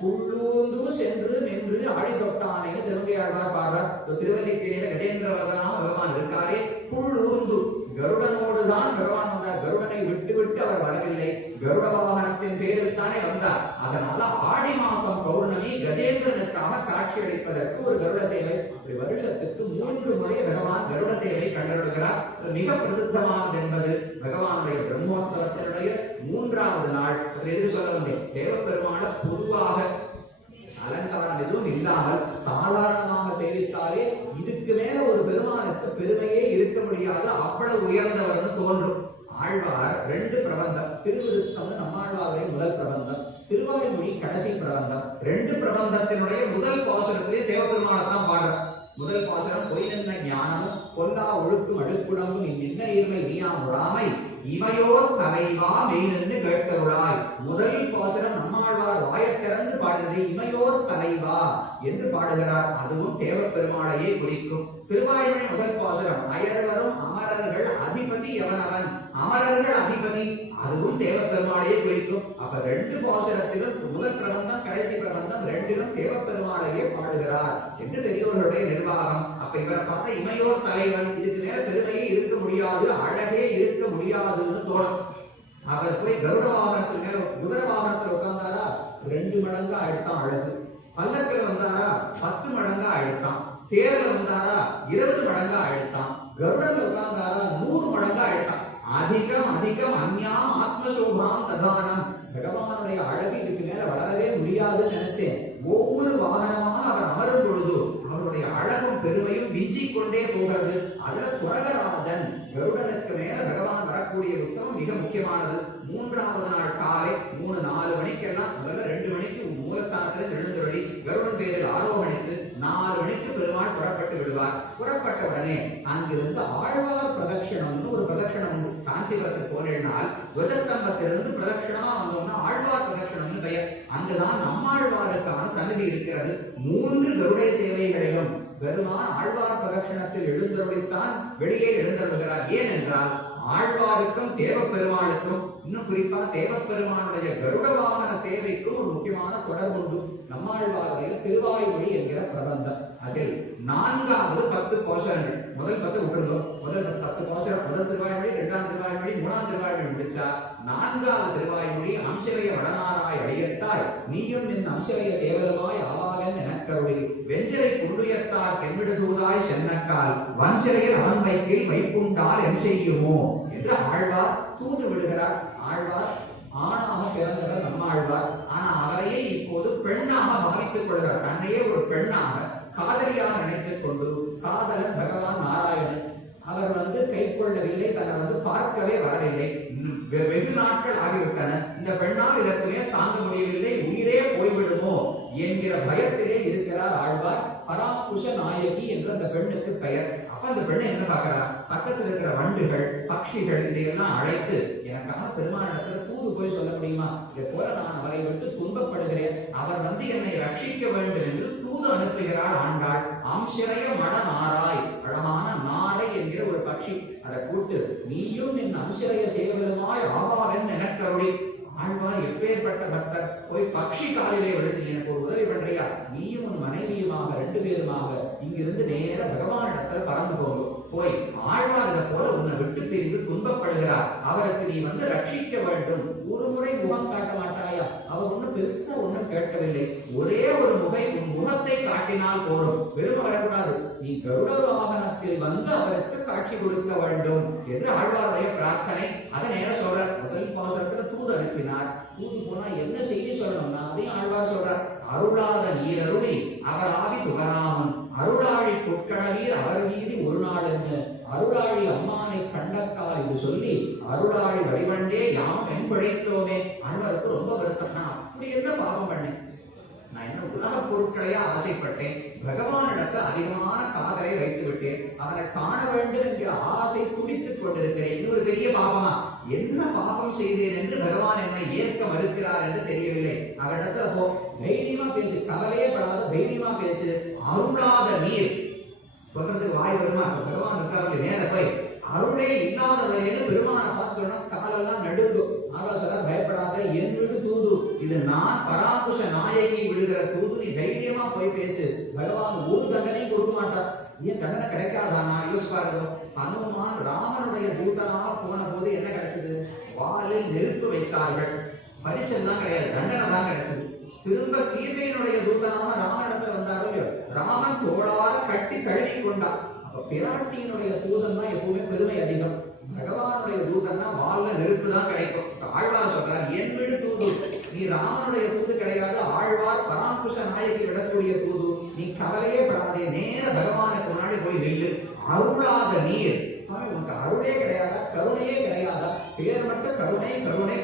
புள்ளூந்து சென்று நின்று ஆழி தொட்டானை திருமங்கையாழ்வார் பாடுறார். திருவல்லிக்கேணியில கஜேந்திரவர்தனா பகவான் இருக்காரே, புள்ளூந்து கருடனோடு தான் பகவான் வந்தார். கருடனை விட்டு விட்டு அவர் வரவில்லை. கருட வாகனத்தின் பேரில் தானே வந்தார். அதனால ஆடி மாசம் பௌர்ணமி கஜேந்திரனுக்காக காட்சி அளிப்பதற்கு ஒரு கருட சேவை. வருடத்துக்கு 3 முறை பகவான் கருட சேவை கண்டறிகிறார். மிக பிரசித்தமானது என்பது பகவானுடைய பிரம்மோற்சவத்தினுடைய 3வது நாள். எது சொல்ல வந்தேன், தேவப்பெருமான பொதுவாக அலங்காரம் எதுவும் இல்லாமல் சாதாரணமாக சேவித்தாலே இதுக்கு மேல ஒரு பெருமானுக்கு பெருமையே இருக்க முடியாது, அவ்வளவு உயர்ந்தவர்னு தோன்றும். ஆழ்வார் 2 பிரபந்தம், திருவிருத்தம் நம்மாழ்வாருடைய முதல் பிரபந்தம், திருவாய்மொழி கடைசி பிரபந்தம். 2 பிரபந்தத்தினுடைய முதல் பாசுரத்திலே தேவபெருமானத்தான் பாடுறார். முதல் பாசுரம் பொய் நின்ன ஞானமும் பொல்லா ஒழுக்கும் அடுக்குடம்பும் நின்ன நீர்மை நீயா முறாமை இமையோர் தலைவா மெய் நின்று கேட்கருளாய். முதல் பாசுரம் நம்மாழ்வார் வாயத்திறந்து பாடுவது இமையோர் தலைவா என்று பாடுகிறார். அதுவும் தேவப்பெருமாளையே குறிக்கும். திருவாய்மொழி முதல் பாசுரம் அயர்வரும் அமரர்கள் அதிபதி எவனவன், அமரர்கள் அதிபதி, அதுவும் தேவப்பெருமாளையே குறிக்கும். அப்ப 2 பாசுரத்திலும் முதல் பிரபந்தம் கடைசி பிரபந்தம் 2லும் தேவப்பெருமாளையே பாடுகிறார் என்று பெரியோர்களுடைய நிர்வாகம். அப்ப இவரை பார்த்தா இமையோர் தலைவன், இதுக்கு மேல பெருமையே இருக்க முடியாது, அழகே இருக்க முடியாதுன்னு தோணும். அவர் போய் கருட வாகனத்துக்கு மேல குதிரை வாகனத்துல உட்கார்ந்தாரா 2 மடங்கா அழுத்தான் அழகு, பல்லக்கில் வந்தாரா 10 மடங்கா அழுத்தான், தேர்ல வந்தாரா 20 மடங்கா அழுத்தான், கருடத்துல உட்கார்ந்தாரா 100 மடங்கா அழுத்தான். அதிகம் அதிகம் அந்யாம் ஆத்மசோபாம் ததானம். பகவானுடைய அழகு இதுக்கு மேல வளரவே முடியாதுன்னு நினைச்சேன். ஒவ்வொரு வாகனமாக அவர் அமரும் பொழுது அவருடைய அழகும் பெருமையும் விஞ்சிக் கொண்டே போகிறது. அதுல துரகராஜன் கருடனுக்கு மேல பகவான் வரக்கூடிய உற்சவம் மிக முக்கியமானது. 3வது நாள் காலை 3-4 மணிக்கெல்லாம், முதல்ல 2 மணிக்கு மூலஸ்தானத்தில் எழுந்துருளி கருடன் பேரில் ஆரோகணித்து 4 மணிக்கு பெருமாள் புறப்பட்டு விடுவார். புறப்பட்ட உடனே அங்கிருந்து ஆழ்வார் பிரதட்சணம்னு ஒரு பிரதட்சணம் உண்டு. காஞ்சிபுரத்துக்கு போனால் துவஜஸ்தம்பத்திலிருந்து பிரதட்சணமா வந்தோம்னா ஆழ்வார் பிரதட்சணம்னு பெயர். அங்குதான் நம்மாழ்வாருக்கான சன்னதி இருக்கிறது. 3 கருடை சேவைகளிலும் பெருமான் ஆழ்வார் பிரதட்சணத்தில் எழுந்தருளித்தான் வெளியே எழுந்தருளுகிறார். ஏனென்றால் ஆழ்வாருக்கும் தேவப்பெருமானுக்கும், இன்னும் குறிப்பா தேவப்பெருமானுடைய கருட வாகன சேவைக்கும் ஒரு முக்கியமான தொடர்பு உண்டு. நம்மாழ்வாருடைய திருவாய்மொழி என்கிற பிரபந்தம், அதில் 4வது 10 பாசுரங்கள், முதல் 10 விட்டுருந்தோம். முதல் 10 பாசுரம் முதல் திருவாய்மொழி, 2ஆம் திருவாய்மொழி, 3ஆம் திருவாய்மொழி முடிச்சா 4வது திருவாய்மொழி அம்சிலைய வடனாராய் அடியத்தாய் நீயும் நின் அம்சிலைய சேவலுமாய் ஆவாகன் எனக்கருளி வெஞ்சிரை புள்ளுயர்த்தார் கென்விடுதூதாய் சென்னக்கால் வன்சிறையில் அவன் வைக்கில் வைப்புண்டால் என் செய்யுமோ என்று ஆழ்வார் தூது விடுகிறார். ஆழ்வார் ஆணாக பிறந்தவர் நம்மாழ்வார். ஆனா அவரையே இப்போது பெண்ணாக பாவித்துக் கொள்கிறார். தன்னையே ஒரு பெண்ணாக காதலியாக நினைத்துக் கொண்டு, காதலன் பகவான் நாராயணன், அவர் கை கொள்ளவில்லை, தன்னை பார்க்கவே வரவில்லை. வெகு நாட்கள் ஆகிவிட்டன. இந்த பெண்ணால் இதற்கு மேல் தாங்க முடியவில்லை, உயிரே போய்விடுமோ என்கிற பயத்திலே இருக்கிறார் ஆழ்வார். பராக்குஷ நாயகி என்ற அந்த பெண்ணுக்கு பெயர். அப்ப அந்த பெண்ணை என்ன பார்க்கிறார், பக்கத்தில் இருக்கிற வண்டுகள் பட்சிகள் இதையெல்லாம் அழைத்து எனக்காக பெருமானிடத்துல தூது போய் சொல்ல முடியுமா, இதை போல நான் அவரை விட்டு துன்பப்படுகிறேன், அவர் என்னை ரட்சிக்க வேண்டும் என்று தூது அனுப்புகிறாள் ஆண்டாள். அம்சிறைய மட நாராய், அழகான நாரை என்கிற ஒரு பட்சி, அதை கூட்டு நீயும் என் அம்சிறைய சேவலுமாய் ஆவாவென் எனக்கருளி. ஆழ்வார் எப்பேற்பட்ட பக்தர், போய் பக்ஷி காலிலே விழுந்து எனக்கு ஒரு உதவி பண்றியா, நீயும் உன் மனைவியுமாக 2 பேருமாக இங்கிருந்து நேர பகவானிடத்துல பறந்து போகும். போய் ஆழ்வார் இதை போல உன்னை விட்டு பிரிந்து துன்பப்படுகிறார், அவருக்கு நீ ரட்சிக்க வேண்டும், ஒரு முறை முகம் காட்ட மாட்டாயா? அவர் ஒன்னும் பெருசா ஒன்னும் கேட்கவில்லை, ஒரே ஒரு முகத்தை காட்டினால் போரும், பெருமை வரக்கூடாது, நீ கருட வாகனத்தில் அவருக்கு காட்சி கொடுக்க வேண்டும் என்று ஆழ்வாருடைய பிரார்த்தனை. அதை நேர சொல்றார். முதல் பாசுரத்துல தூது அனுப்பினார். தூது போனா என்ன செய்தி சொல்லணும்னா அதையும் ஆழ்வார் சொல்றார். அருளாத நீரருளி அவர் ஆவி துகராமன், அருளாழி பொற்கடவீர் அவர் மீது ஒரு நாள் என்று அருளாழி அம்மானை கண்டக்கால் இது சொல்லி அருளாழி வழிவண்டே யாம் என்பழைத்தோமே. ஆழ்வாருக்கு ரொம்ப வருத்தம், நான் அப்படி என்ன பாவம் பண்ணேன், நான் என்ன உலக பொருட்களையா ஆசைப்பட்டேன், பகவானிடத்தில் அதிகமான காதலை வைத்து விட்டேன், அவனை காண வேண்டும் என்கிற ஆசை துடித்துக் கொண்டிருக்கிறேன், இது ஒரு பெரிய பாவமா, என்ன பாவம் செய்தேன் என்று பகவான் என்னை ஏற்க மறுக்கிறார் என்று தெரியவில்லை. அவரிடத்துல போ, தைரியமா பேசு, கவலையே படாத தைரியமா பேசு, அருளாத நீர் சொல்றதுக்கு வாய் வருமா? பகவான் இருக்காரு நேர போய் அருளே இல்லாதவரேன்னு பெருமானை பார்த்து சொன்னா காலெல்லாம் நடுங்கும். ஆகா சொல்ல பயப்படாத, என் வீடு தூது, இது நான் பராக்குஷ நாயகி விடுகிற தூது, நீ தைரியமா போய் பேசு, பகவான் ஒரு தண்டனையும் கொடுக்க மாட்டார். ஏன் தண்டனை கிடைக்காதானா? யோசிச்சு பாருங்க. ஹனுமான் ராமனுடைய தூதனாக போன போது என்ன கிடைச்சது? வாலில் நெருப்பு வைத்தார்கள். பரிசெல்லாம் கிடையாது, தண்டனை தான் கிடைச்சது. திரும்ப சீதையினுடைய தூதனாக ராமனிடத்துல வந்தாரோ இல்லையோ, ராமன் தோளார கட்டி தழுவி கொண்டான். அப்ப பிராட்டியினுடைய தூதன் தான் எப்பவுமே பெருமை அதிகம். பகவானுடைய தூதன்னா வால்ல நெருப்பு தான் கிடைக்கும். ஆழ்வார் சொல்றார், என் விடு தூது, நீ ராமனுடைய தூது கிடையாது, ஆழ்வார் பராங்குஷ நாயகி விடக்கூடிய தூது, நீ கவலையே படாதே, நேர பகவானுக்கு முன்னாடி போய் நில்லு. அருளாத நீர், உனக்கு அருளே கிடையாதா, கருணையே கிடையாதா, பேர் மட்டும் கருணை கருணை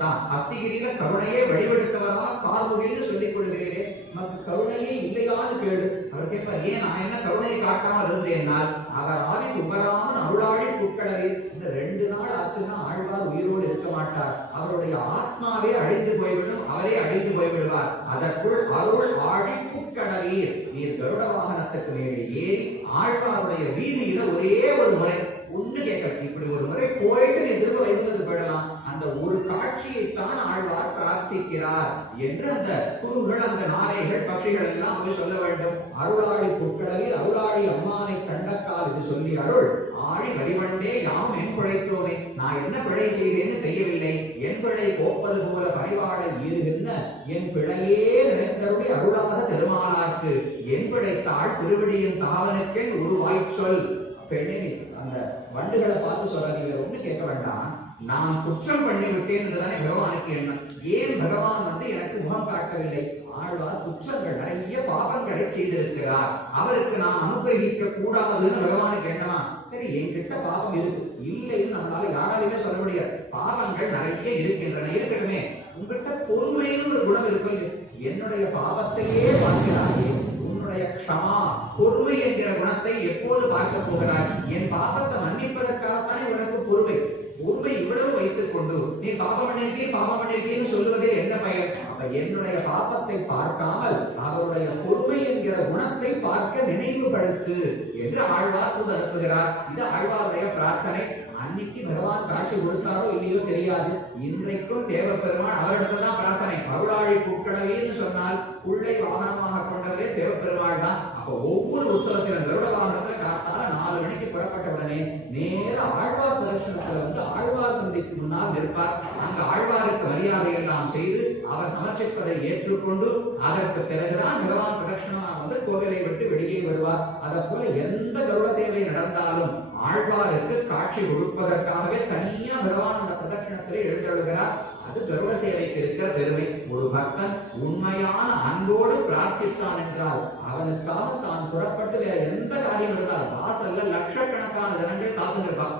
தான், அத்திகிரியில கருணையே வழிபடுத்தவராக பார்முகின்னு சொல்லிக் கொள்கிறீரே, நமக்கு கருணையே இல்லையான்னு கேடு. அவர் கேட்பார், ஏன் நான் என்ன கருணையை காட்டாமல் இருந்தேன்னால், அவர் ஆவி உபராமன் அருளாழி புட்கடவே. இந்த 2 நாள் ஆச்சுன்னா ஆழ்வார் உயிரோடு இருக்க மாட்டார், அவருடைய ஆத்மாவே அழிந்து போய்விடும், அவரே அழிந்து போய்விடுவார். அதற்குள் அருள் ஆழி புட்கடவீர், நீர் கருட வாகனத்துக்கு மேலே ஏறி ஆழ்வாருடைய வீதியில ஒரே ஒரு முறை ஒண்ணு கேட்கணும், இப்படி ஒரு முறை போயிட்டு நீ திரும்ப வைந்தது போயிடலாம், அந்த ஒரு காட்சியைத்தான் ஆழ்வார் பிரார்த்திக்கிறார் என்று அந்த குருங்கள், அந்த நாரைகள், பட்சிகள் எல்லாம் போய் சொல்ல வேண்டும். அருளாழி புட்கடவில் அருளாழி அம்மானை கண்டக்கால் இது சொல்லி அருள் ஆழி வடிவண்டே யாம் என் பிழைத்தோமே, நான் என்ன பிழை செய்தேன்னு தெரியவில்லை, என் பிழை போப்பது போல பரிவாட ஈருகின்ற என் பிழையே நினைத்தருடைய அருளாத திருமாலார்க்கு என் பிழைத்தாள் திருவிடியின் தாவனுக்கென் உருவாய்ச்சொல். பெண்ணே, அந்த வண்டுகளை பார்த்து சொல்ற, நீங்க ஒண்ணு கேட்க வேண்டாம், நான் குற்றம் பண்ணி விட்டேன் தானே பகவானுக்கு எண்ணம், ஏன் பகவான் எனக்கு முகம் காட்டவில்லை? ஆழ்வார் குற்றங்கள் நிறைய பாவங்களை செய்திருக்கிறார், அவருக்கு நாம் அனுகிரகிக்க கூடாதுன்னு பகவானுக்கு எண்ணமா? சரி, என்கிட்ட பாவம் இருக்கு இல்லைன்னு நம்மளால யாராலுமே சொல்ல முடியாது, பாவங்கள் நிறைய இருக்கின்றன, இருக்கட்டுமே, உங்ககிட்ட பொறுமைன்னு ஒரு குணம் இருக்கும், என்னுடைய பாவத்தையே பார்க்கிறாயே, உன்னுடைய க்ஷமா பொறுமை என்கிற குணத்தை எப்போது பார்க்க போகிறாய்? என் பாவத்தை மன்னிப்பதற்காகத்தானே உனக்கு பொறுமை. பொறுமை இவ்வளவு வைத்துக் கொண்டு நீ பாவம் பண்ணிருக்கேன்னு சொல்வதே என்ன பயன்? அப்ப என்னுடைய பாவத்தை பார்க்காமல் அவருடைய பொறுமை என்கிற குணத்தை பார்க்க நினைவுபடுத்து என்று ஆழ்வார் தூது அனுப்புகிறார். இது ஆழ்வாருடைய பிரார்த்தனை. அன்னைக்கு பகவான் காட்சி கொடுத்தாரோ இல்லையோ தெரியாது, இன்றைக்கும் தேவப்பெருமான் அவரிடத்தான் பிரார்த்தனை. அருளாழி புட்கடவேன்னு சொன்னால் புள்ளை வாகனமாக கொண்டவரே தேவப்பெருமாள் தான். அப்ப ஒவ்வொரு உற்சவத்திலும் கருட வாகனத்துல காத்தால 4 மணிக்கு புறப்பட்ட உடனே நேர ஆழ்வார் பிரதட்சணத்துல வந்து ஆழ்வார் சந்திக்கு முன்னால் நிற்பார். அங்க ஆழ்வாருக்கு மரியாதை எல்லாம் செய்து அவர் சமர்ப்பிப்பதை ஏற்றுக்கொண்டு அதற்கு பிறகுதான் பகவான் பிரதட்சணமாக வந்து கோவிலை விட்டு வெளியே வருவார். அதை போல எந்த கருட சேவை நடந்தாலும் ஆழ்வாருக்கு காட்சி கொடுப்பதற்காகவே தனியா பகவான் அந்த பிரதட்சணத்திலே எழுந்தருளுகிறார். அது கருட சேவைக்கு இருக்கிற பெருமை. ஒரு பக்தன் உண்மையான அன்போடு பிரார்த்தித்தான் என்றால் அவனுக்காக தான் புறப்பட்டு வேற எந்த காரியம் இருந்தால் வாசல்ல லட்சக்கணக்கான ஜனங்கள் காத்துருப்பான்,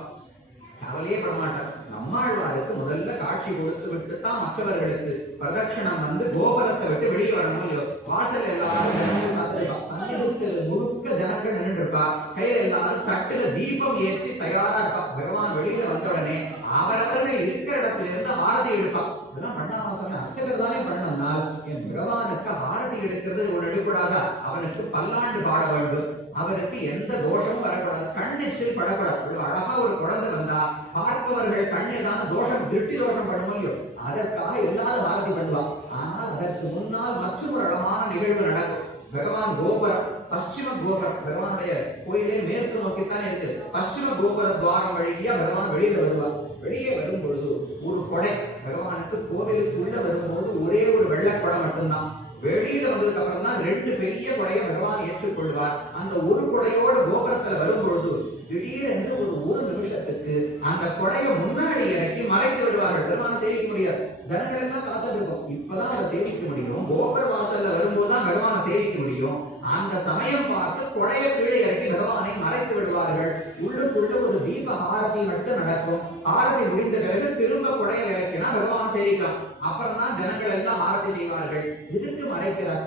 கவலையே பட மாட்டார். நம்மாழ்வாருக்கு முதல்ல காட்சி கொடுத்து விட்டுத்தான் மற்றவர்களுக்கு பிரதட்சணம் வந்து கோபுரத்தை விட்டு வெளியே வரணும் இல்லையோ. வாசல் எல்லாரும் ஜனங்கள் காத்திருப்பா, சன்னிதத்தில் முழுக்க ஜனங்கள் நின்று இருப்பா, கையில எல்லாரும் தட்டுல தீபம் ஏற்றி தயாரா இருப்பா. பகவான் வெளியில வந்த உடனே அவரவர்கள் இருக்கிற இடத்துல இருந்து ஆரதி எடுப்பா. இதெல்லாம் பண்ணாம சொன்ன அர்ச்சகர் தானே பண்ணோம்னால் என் பகவானுக்கு ஆரதி எடுக்கிறது ஒரு எடுக்கூடாதா? அவனுக்கு பல்லாண்டு பாட வேண்டும், அவருக்கு எந்த தோஷமும் வரக்கூடாது, கண்ணெச்சில் படக்கூடாது. அழகா ஒரு குழந்தை வந்தா பார்ப்பவர்கள் கண் ஏதான தோஷம் திருஷ்டி தோஷம் பண்ணுவோம் இல்லையோ, அதற்காக எல்லாரும் ஆரதி பண்ணுவான். ஆனால் அதற்கு முன்னால் மற்றும் ஒரு அழகான நிகழ்வு நடக்கும். பகவான் கோபுரம், பশ্চিம கோபுரம், பகவானுடைய கோயிலே மேற்கு நோக்கித்தானே இருக்கு. பশ্চিம கோபுர துவாரம் வழியா பகவான் வெளியில வருவார். வெளியே வரும் பொழுது ஒரு கொடை, பகவானுக்கு கோவிலுக்குள்ள வரும்போது ஒரே ஒரு வெள்ளை கொடை மட்டும்தான். வெளியில வந்ததுக்கு அப்புறம் தான் 2 பெரிய கொடையை பகவான் ஏற்றுக்கொள்வார். அந்த ஒரு கொடையோடு கோபுரத்துல வரும்பொழுது திடீரென்று ஒரு நிமிஷத்துக்கு அந்த கொடையை முன்னாடி இறக்கி மறைத்து விடுவார்கள். பெருமான சேவிக்க முடியாது, ஜனங்கள் எல்லாம் காத்துட்டு இருக்கும். இப்பதான் அதை சேவிக்க முடியும். கோபுர வாசல்ல வரும்போதுதான் பகவானை சேவிக்க முடியும். அந்த சமயம் பார்த்து கொடையை கீழே இறக்கி பகவானை மறைத்து விடுவார்கள். உள்ளுக்குள்ள ஒரு தீப ஆரதி மட்டும் நடக்கும். ஆரதி முடிந்த பிறகு திரும்ப கொடையை இறக்கினா பகவான் சேவிக்கலாம். அப்புறம் தான் ஜனங்கள் எல்லாம் ஆரதி செய்வார்கள். எதுக்கு மறைக்கிறார்?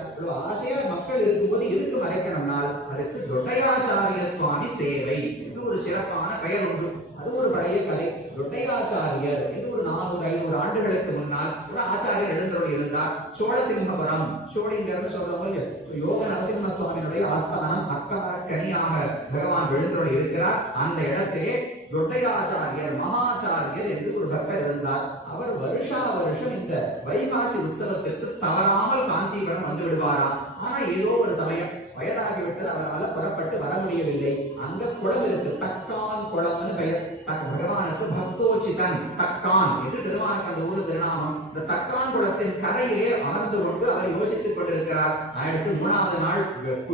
ஆசையா மக்கள் இருக்கும்போது எதுக்கு மறைக்கணும்னால் அதுக்கு தொட்டையாச்சாரிய சுவாமி சேவை இது ஒரு சிறப்பான பெயர் உண்டு. அது ஒரு பழைய கதை. தொட்டையாச்சாரியர் இது ஒரு 400-500 ஆண்டுகளுக்கு முன்னால் ஒரு ஆச்சாரியர் எழுந்தருளி இருந்தார். சோழசிம்மபுரம், சோழிங்கர்னு சொல்றவங்க யோக நரசிம்ம சுவாமியுடைய ஆஸ்தானம் அக்கணியாக பகவான் எழுந்தருளி இருக்கிறார். அந்த இடத்திலே தொட்டையாச்சாரியர் மகாச்சாரியர் என்று ஒரு பக்தர் இருந்தார். அவர் வருஷா வருஷம் இந்த வைகாசி உற்சவத்திற்கு தவறாமல் காஞ்சிபுரம் வந்து விடுவாராம். ஆனா ஏதோ ஒரு சமயம் வயதாகிவிட்டது, அவரால் புறப்பட்டு வர முடியவில்லை. அங்க குளம் இருக்கு, தக்கான் குளம்னு பெயர். பகவானுக்கு பக்தோச்சிதன் தக்கான் என்று பெருமானுக்கு அந்த ஊரு திருநாமம். இந்த தக்கான் தக்கான்குளத்தின் கரையிலே அமர்ந்து கொண்டு அவர் யோசித்துக் கொண்டிருக்கிறார். அடுத்து 3வது நாள்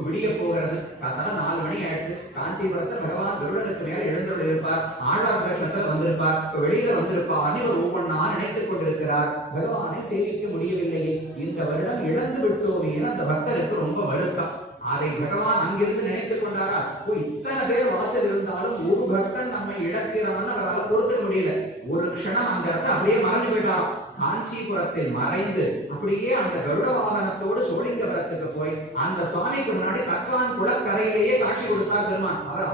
விடிய போகிறது. காத்தால 4 மணி ஆயிடுச்சு. காஞ்சிபுரத்தில் பகவான் கருடனுக்கு மேல எழுந்தருள் இருப்பார். ஆழ்வார் தர்ஷனத்தில் வந்திருப்பார். வெளியில வந்திருப்பார். இவர் ஒவ்வொன்றா நினைத்துக் கொண்டிருக்கிறார். பகவானை சேவிக்க முடியவில்லையே, இந்த வருடம் இழந்து விட்டோமே என அந்த பக்தருக்கு ரொம்ப வருத்தம். அதை பகவான் அங்கிருந்து நினைத்துக் கொண்டாரா? இத்தனை பேர் வாசல் இருந்தாலும் ஒரு பக்தன் நம்மை இழக்கிறவன் அவரால் பொறுத்துக்க முடியல. ஒரு க்ஷணம் அந்த இடத்துல அப்படியே மறைஞ்சு போயிட்டார். காஞ்சிபுரத்தில் மறைந்து அப்படியே அந்த கருட வாகனத்தோடு சோழிங்கபுரத்துக்கு போய் அந்த சுவாமிக்கு முன்னாடி தக்கான் குளக்கரையிலேயே காட்சி கொடுத்தார் பெருமான். அவர்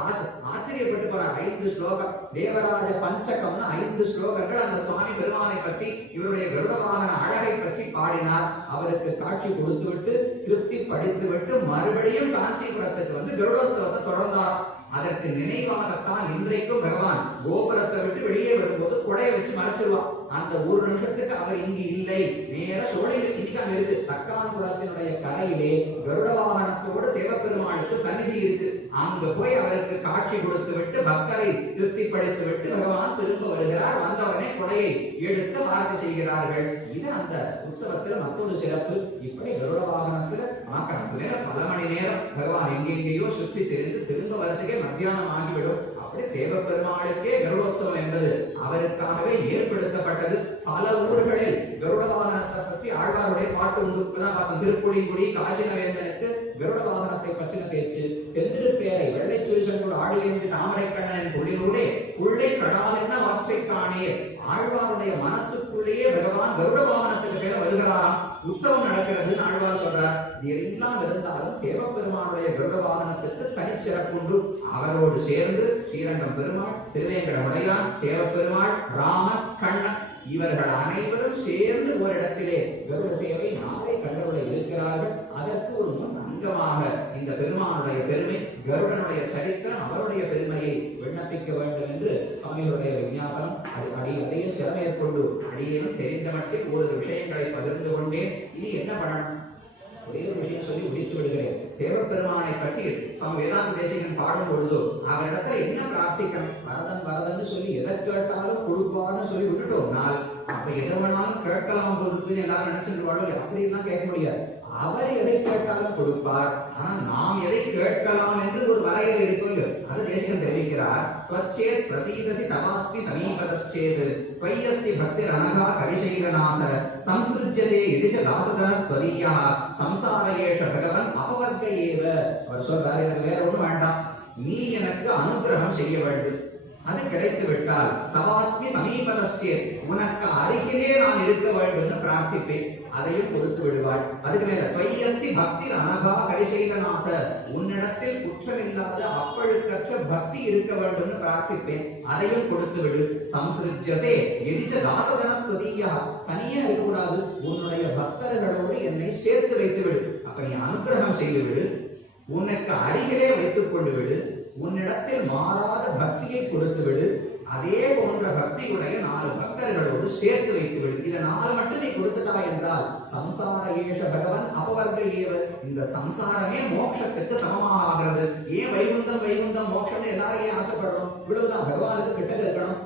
ஆச்சரியப்பட்டு போறார். 5 ஸ்லோகம் தேவராஜ பஞ்சகம்னு 5 ஸ்லோகங்கள் அந்த சுவாமி பெருமானை பற்றி இவருடைய கருட வாகன அழகை பற்றி பாடினார். அவருக்கு காட்சி கொடுத்து விட்டு திருப்தி படித்து விட்டு மறுபடியும் காஞ்சிபுரத்துக்கு வந்து கருடோத்சவத்தை தொடர்ந்தார். அதற்கு நினைவாகத்தான் இன்றைக்கும் பகவான் கோபுரத்தை விட்டு வெளியே வரும்போது கொடையை வச்சு மறைச்சிருவான். அந்த ஒரு நிமிஷத்துக்கு அவர் இங்கு இல்லை, நேர சோழிலுக்கு இன்னைக்கு இருக்கு. தக்கான் குளத்தினுடைய கரையிலே கருட வாகனத்தோடு தேவப்பெருமானுக்கு சந்நிதி இருக்கு. அங்க போய் அவருக்கு காட்சி கொடுத்து விட்டு பக்தரை திருப்திப்படுத்தி விட்டு பகவான் திரும்ப வருகிறார். வந்தவனே கொடையை எடுத்து ஆராய்ச்சி செய்கிறார்கள். இது அந்த உற்சவத்துல மற்றொரு சிறப்பு. இப்படி கருட வாகனத்துல பல மணி நேரம் பகவான் எங்கெங்கேயோ சுற்றி தெரிந்து திரும்ப வரதுக்கே மத்தியானம் ஆகிவிடும். அப்படி தேவப்பெருமாளுக்கே கருடோத்சவம் என்பது அவருக்காகவே ஏற்படுத்தப்பட்டது. பல ஊர்களில் கருட வாகனத்தை பற்றி ஆழ்வாருடைய பாட்டு உண்டு. திருப்புடிங்குடி காசினவேந்தனுக்கு கருட வாகனத்தை பற்றின பேச்சு. தெந்திருப்பேரை வெள்ளை சுரிசங்கோடு ஆழியேந்து தாமரை கண்ணனின் புள்ளினூடே புள்ளை கடாலென்ன வாற்றை காணீர். ஆழ்வாருடைய மனசுக்குள்ளேயே பகவான் கருட வாகனத்துக்கு பேர வருகிறாராம். உற்சவம் நடக்கிறது ஆழ்வார் சொல்றார். எல்லாம் இருந்தாலும் தேவப்பெருமானுடைய கருட வாகனத்துக்கு தனிச்சிறப்புண்டு. அவரோடு சேர்ந்து ஸ்ரீரங்கம் பெருமாள், திருவேங்கடமுடையான், தேவப்பெருமாள், ராமன், கண்ணன் இவர்கள் அனைவரும் சேர்ந்து ஒரு இடத்திலே கருட சேவை நாளை கண்டருள இருக்கிறார்கள். அதற்கு ஒரு முன் அங்கமாக இந்த பெருமானுடைய பெருமை, கருடனுடைய சரித்திரம், அவருடைய பெருமையை விண்ணப்பிக்க வேண்டும் என்று சுவாமிகளுடைய விஞ்ஞாபனம். அதையே சிறமேற்கொண்டு அடியேனும் தெரிந்த மட்டில் ஒரு விஷயங்களை பகிர்ந்து கொண்டேன். இனி என்ன பண்ணணும்? ஒரே ஒரு விஷயம் சொல்லி முடித்து விடுகிறேன். தேவப்பெருமானை பற்றி சுவாமி வேதாந்த தேசிகன் பாடும் பொழுது அவரிடத்துல என்ன பிரார்த்திக்கணும்? வரதன் வரதன்னு சொல்லி எதை கேட்டாலும் கொடுப்பான்னு சொல்லி விட்டுட்டோம். அப்ப எதை வேணாலும் கேட்கலாம் கொடுத்துன்னு எல்லாரும் நினைச்சுட்டு வாழ அப்படி எல்லாம் கேட்க முடியாது. அவர் எதை கேட்டாலும் கொடுப்பார். ஆனா நாம் எதை கேட்கலாம் என்று ஒரு வரையறை இருக்கும். அது தேசிகன் தெரிவிக்கிறார். त्वच्चेत् प्रसीदसि तवास्मि समीपतश्चेत् त्वय्यस्ति भक्तिरनघा कविशैलनाथ संसृज्यते यदि च दासजनस्त्वदीयः संसार एष भगवन् अपवर्ग एव. அவர் சொல்றாரு, எனக்கு வேற ஒண்ணும் வேண்டாம், நீ எனக்கு அனுகிரகம் செய்ய வேண்டும். அது கிடைத்து விட்டால் தவாஸ்மி சமீபதஸ்சேத், உனக்கு அருகிலே நான் இருக்க வேண்டும் பிரார்த்திப்பேன். அதையும் கொடுத்து விடுவாய். அதுக்கு மேல त्वय्यस्ति भक्तिरनघा कविशैलनाथ, உன்னிடத்தில் குற்றமில்லாத அப்பழுக்கற்ற பக்தி இருக்க வேண்டும் பிரார்த்திப்பேன். அதையும் கொடுத்து விடு. சம்ஸ்ருஜ்யதே यदि च दासजनस्त्वदीयः, தனியே இருக்கக்கூடாது, உன்னுடைய பக்தர்களோடு என்னை சேர்த்து வைத்து விடு. அப்ப நீ அனுகிரகம் செய்து விடு, உனக்கு அருகிலே வைத்துக் கொண்டு விடு, உன்னிடத்தில் மாறாத பக்தியை கொடுத்து விடு, அதே போன்ற பக்தியுடைய 4 பக்தர்களோடு சேர்த்து வைத்து விடு. இதை 4 மட்டும் நீ கொடுத்துட்டா என்றால் சம்சார ஏஷ பகவன் அபவர்க ஏவ, இந்த சம்சாரமே மோட்சத்துக்கு சமமாக ஆகிறது. ஏன் வைகுந்தம் வைகுந்தம் மோட்சம் எல்லாரும் ஏன் ஆசைப்படணும்? இவ்வளவுதான். பகவானுக்கு கிட்டக்க இருக்கணும்,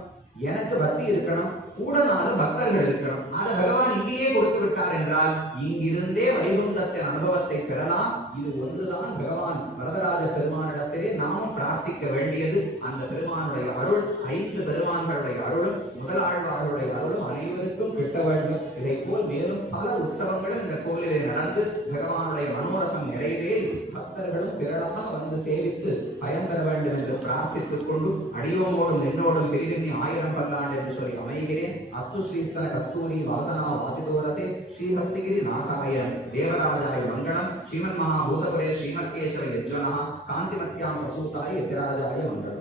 எனக்கு பக்தி இருக்கணும், கூட 4 பக்தர்கள் இருக்கணும். அதை பகவான் இங்கேயே கொடுத்து விட்டார் என்றால் இங்கிருந்தே வைகுந்தத்தின் அனுபவத்தை பெறலாம். இது ஒன்றுதான் பகவான் வரதராஜ பெருமானிடத்திலே நாம் பிரார்த்திக்க வேண்டியது. அந்த பெருமானுடைய அருள், 5 பெருமான்களுடைய அருளும் முதலாழ்வாருடைய அருளும் அனைவருக்கும் கிட்ட வேண்டும். இதை போல் மேலும் பல உற்சவங்களும் இந்த கோவிலிலே நடந்து பகவானுடைய மனோரதம் நிறைவேறி பக்தர்களும் திரளாக வந்து சேவித்து பயன்பெற வேண்டும் என்று பிரார்த்தித்துக் கொண்டு அடியோமோடும் என்னோடும் பிரிவினை 1000 பல்லாண்டு என்று சொல்லி அமைகிறேன். அஸ்து ஸ்ரீஸ்தன கஸ்தூரி வாசனா வாசிதோரதே ஸ்ரீஹஸ்திகிரி நாகாய தேவராஜாய மங்களம். ஸ்ரீமன் மகாபூதபுரே ஸ்ரீமத்கேசவ யஜ்வனா காந்திமத்யாம் பிரசூதாய யதிராஜாய மங்களம்.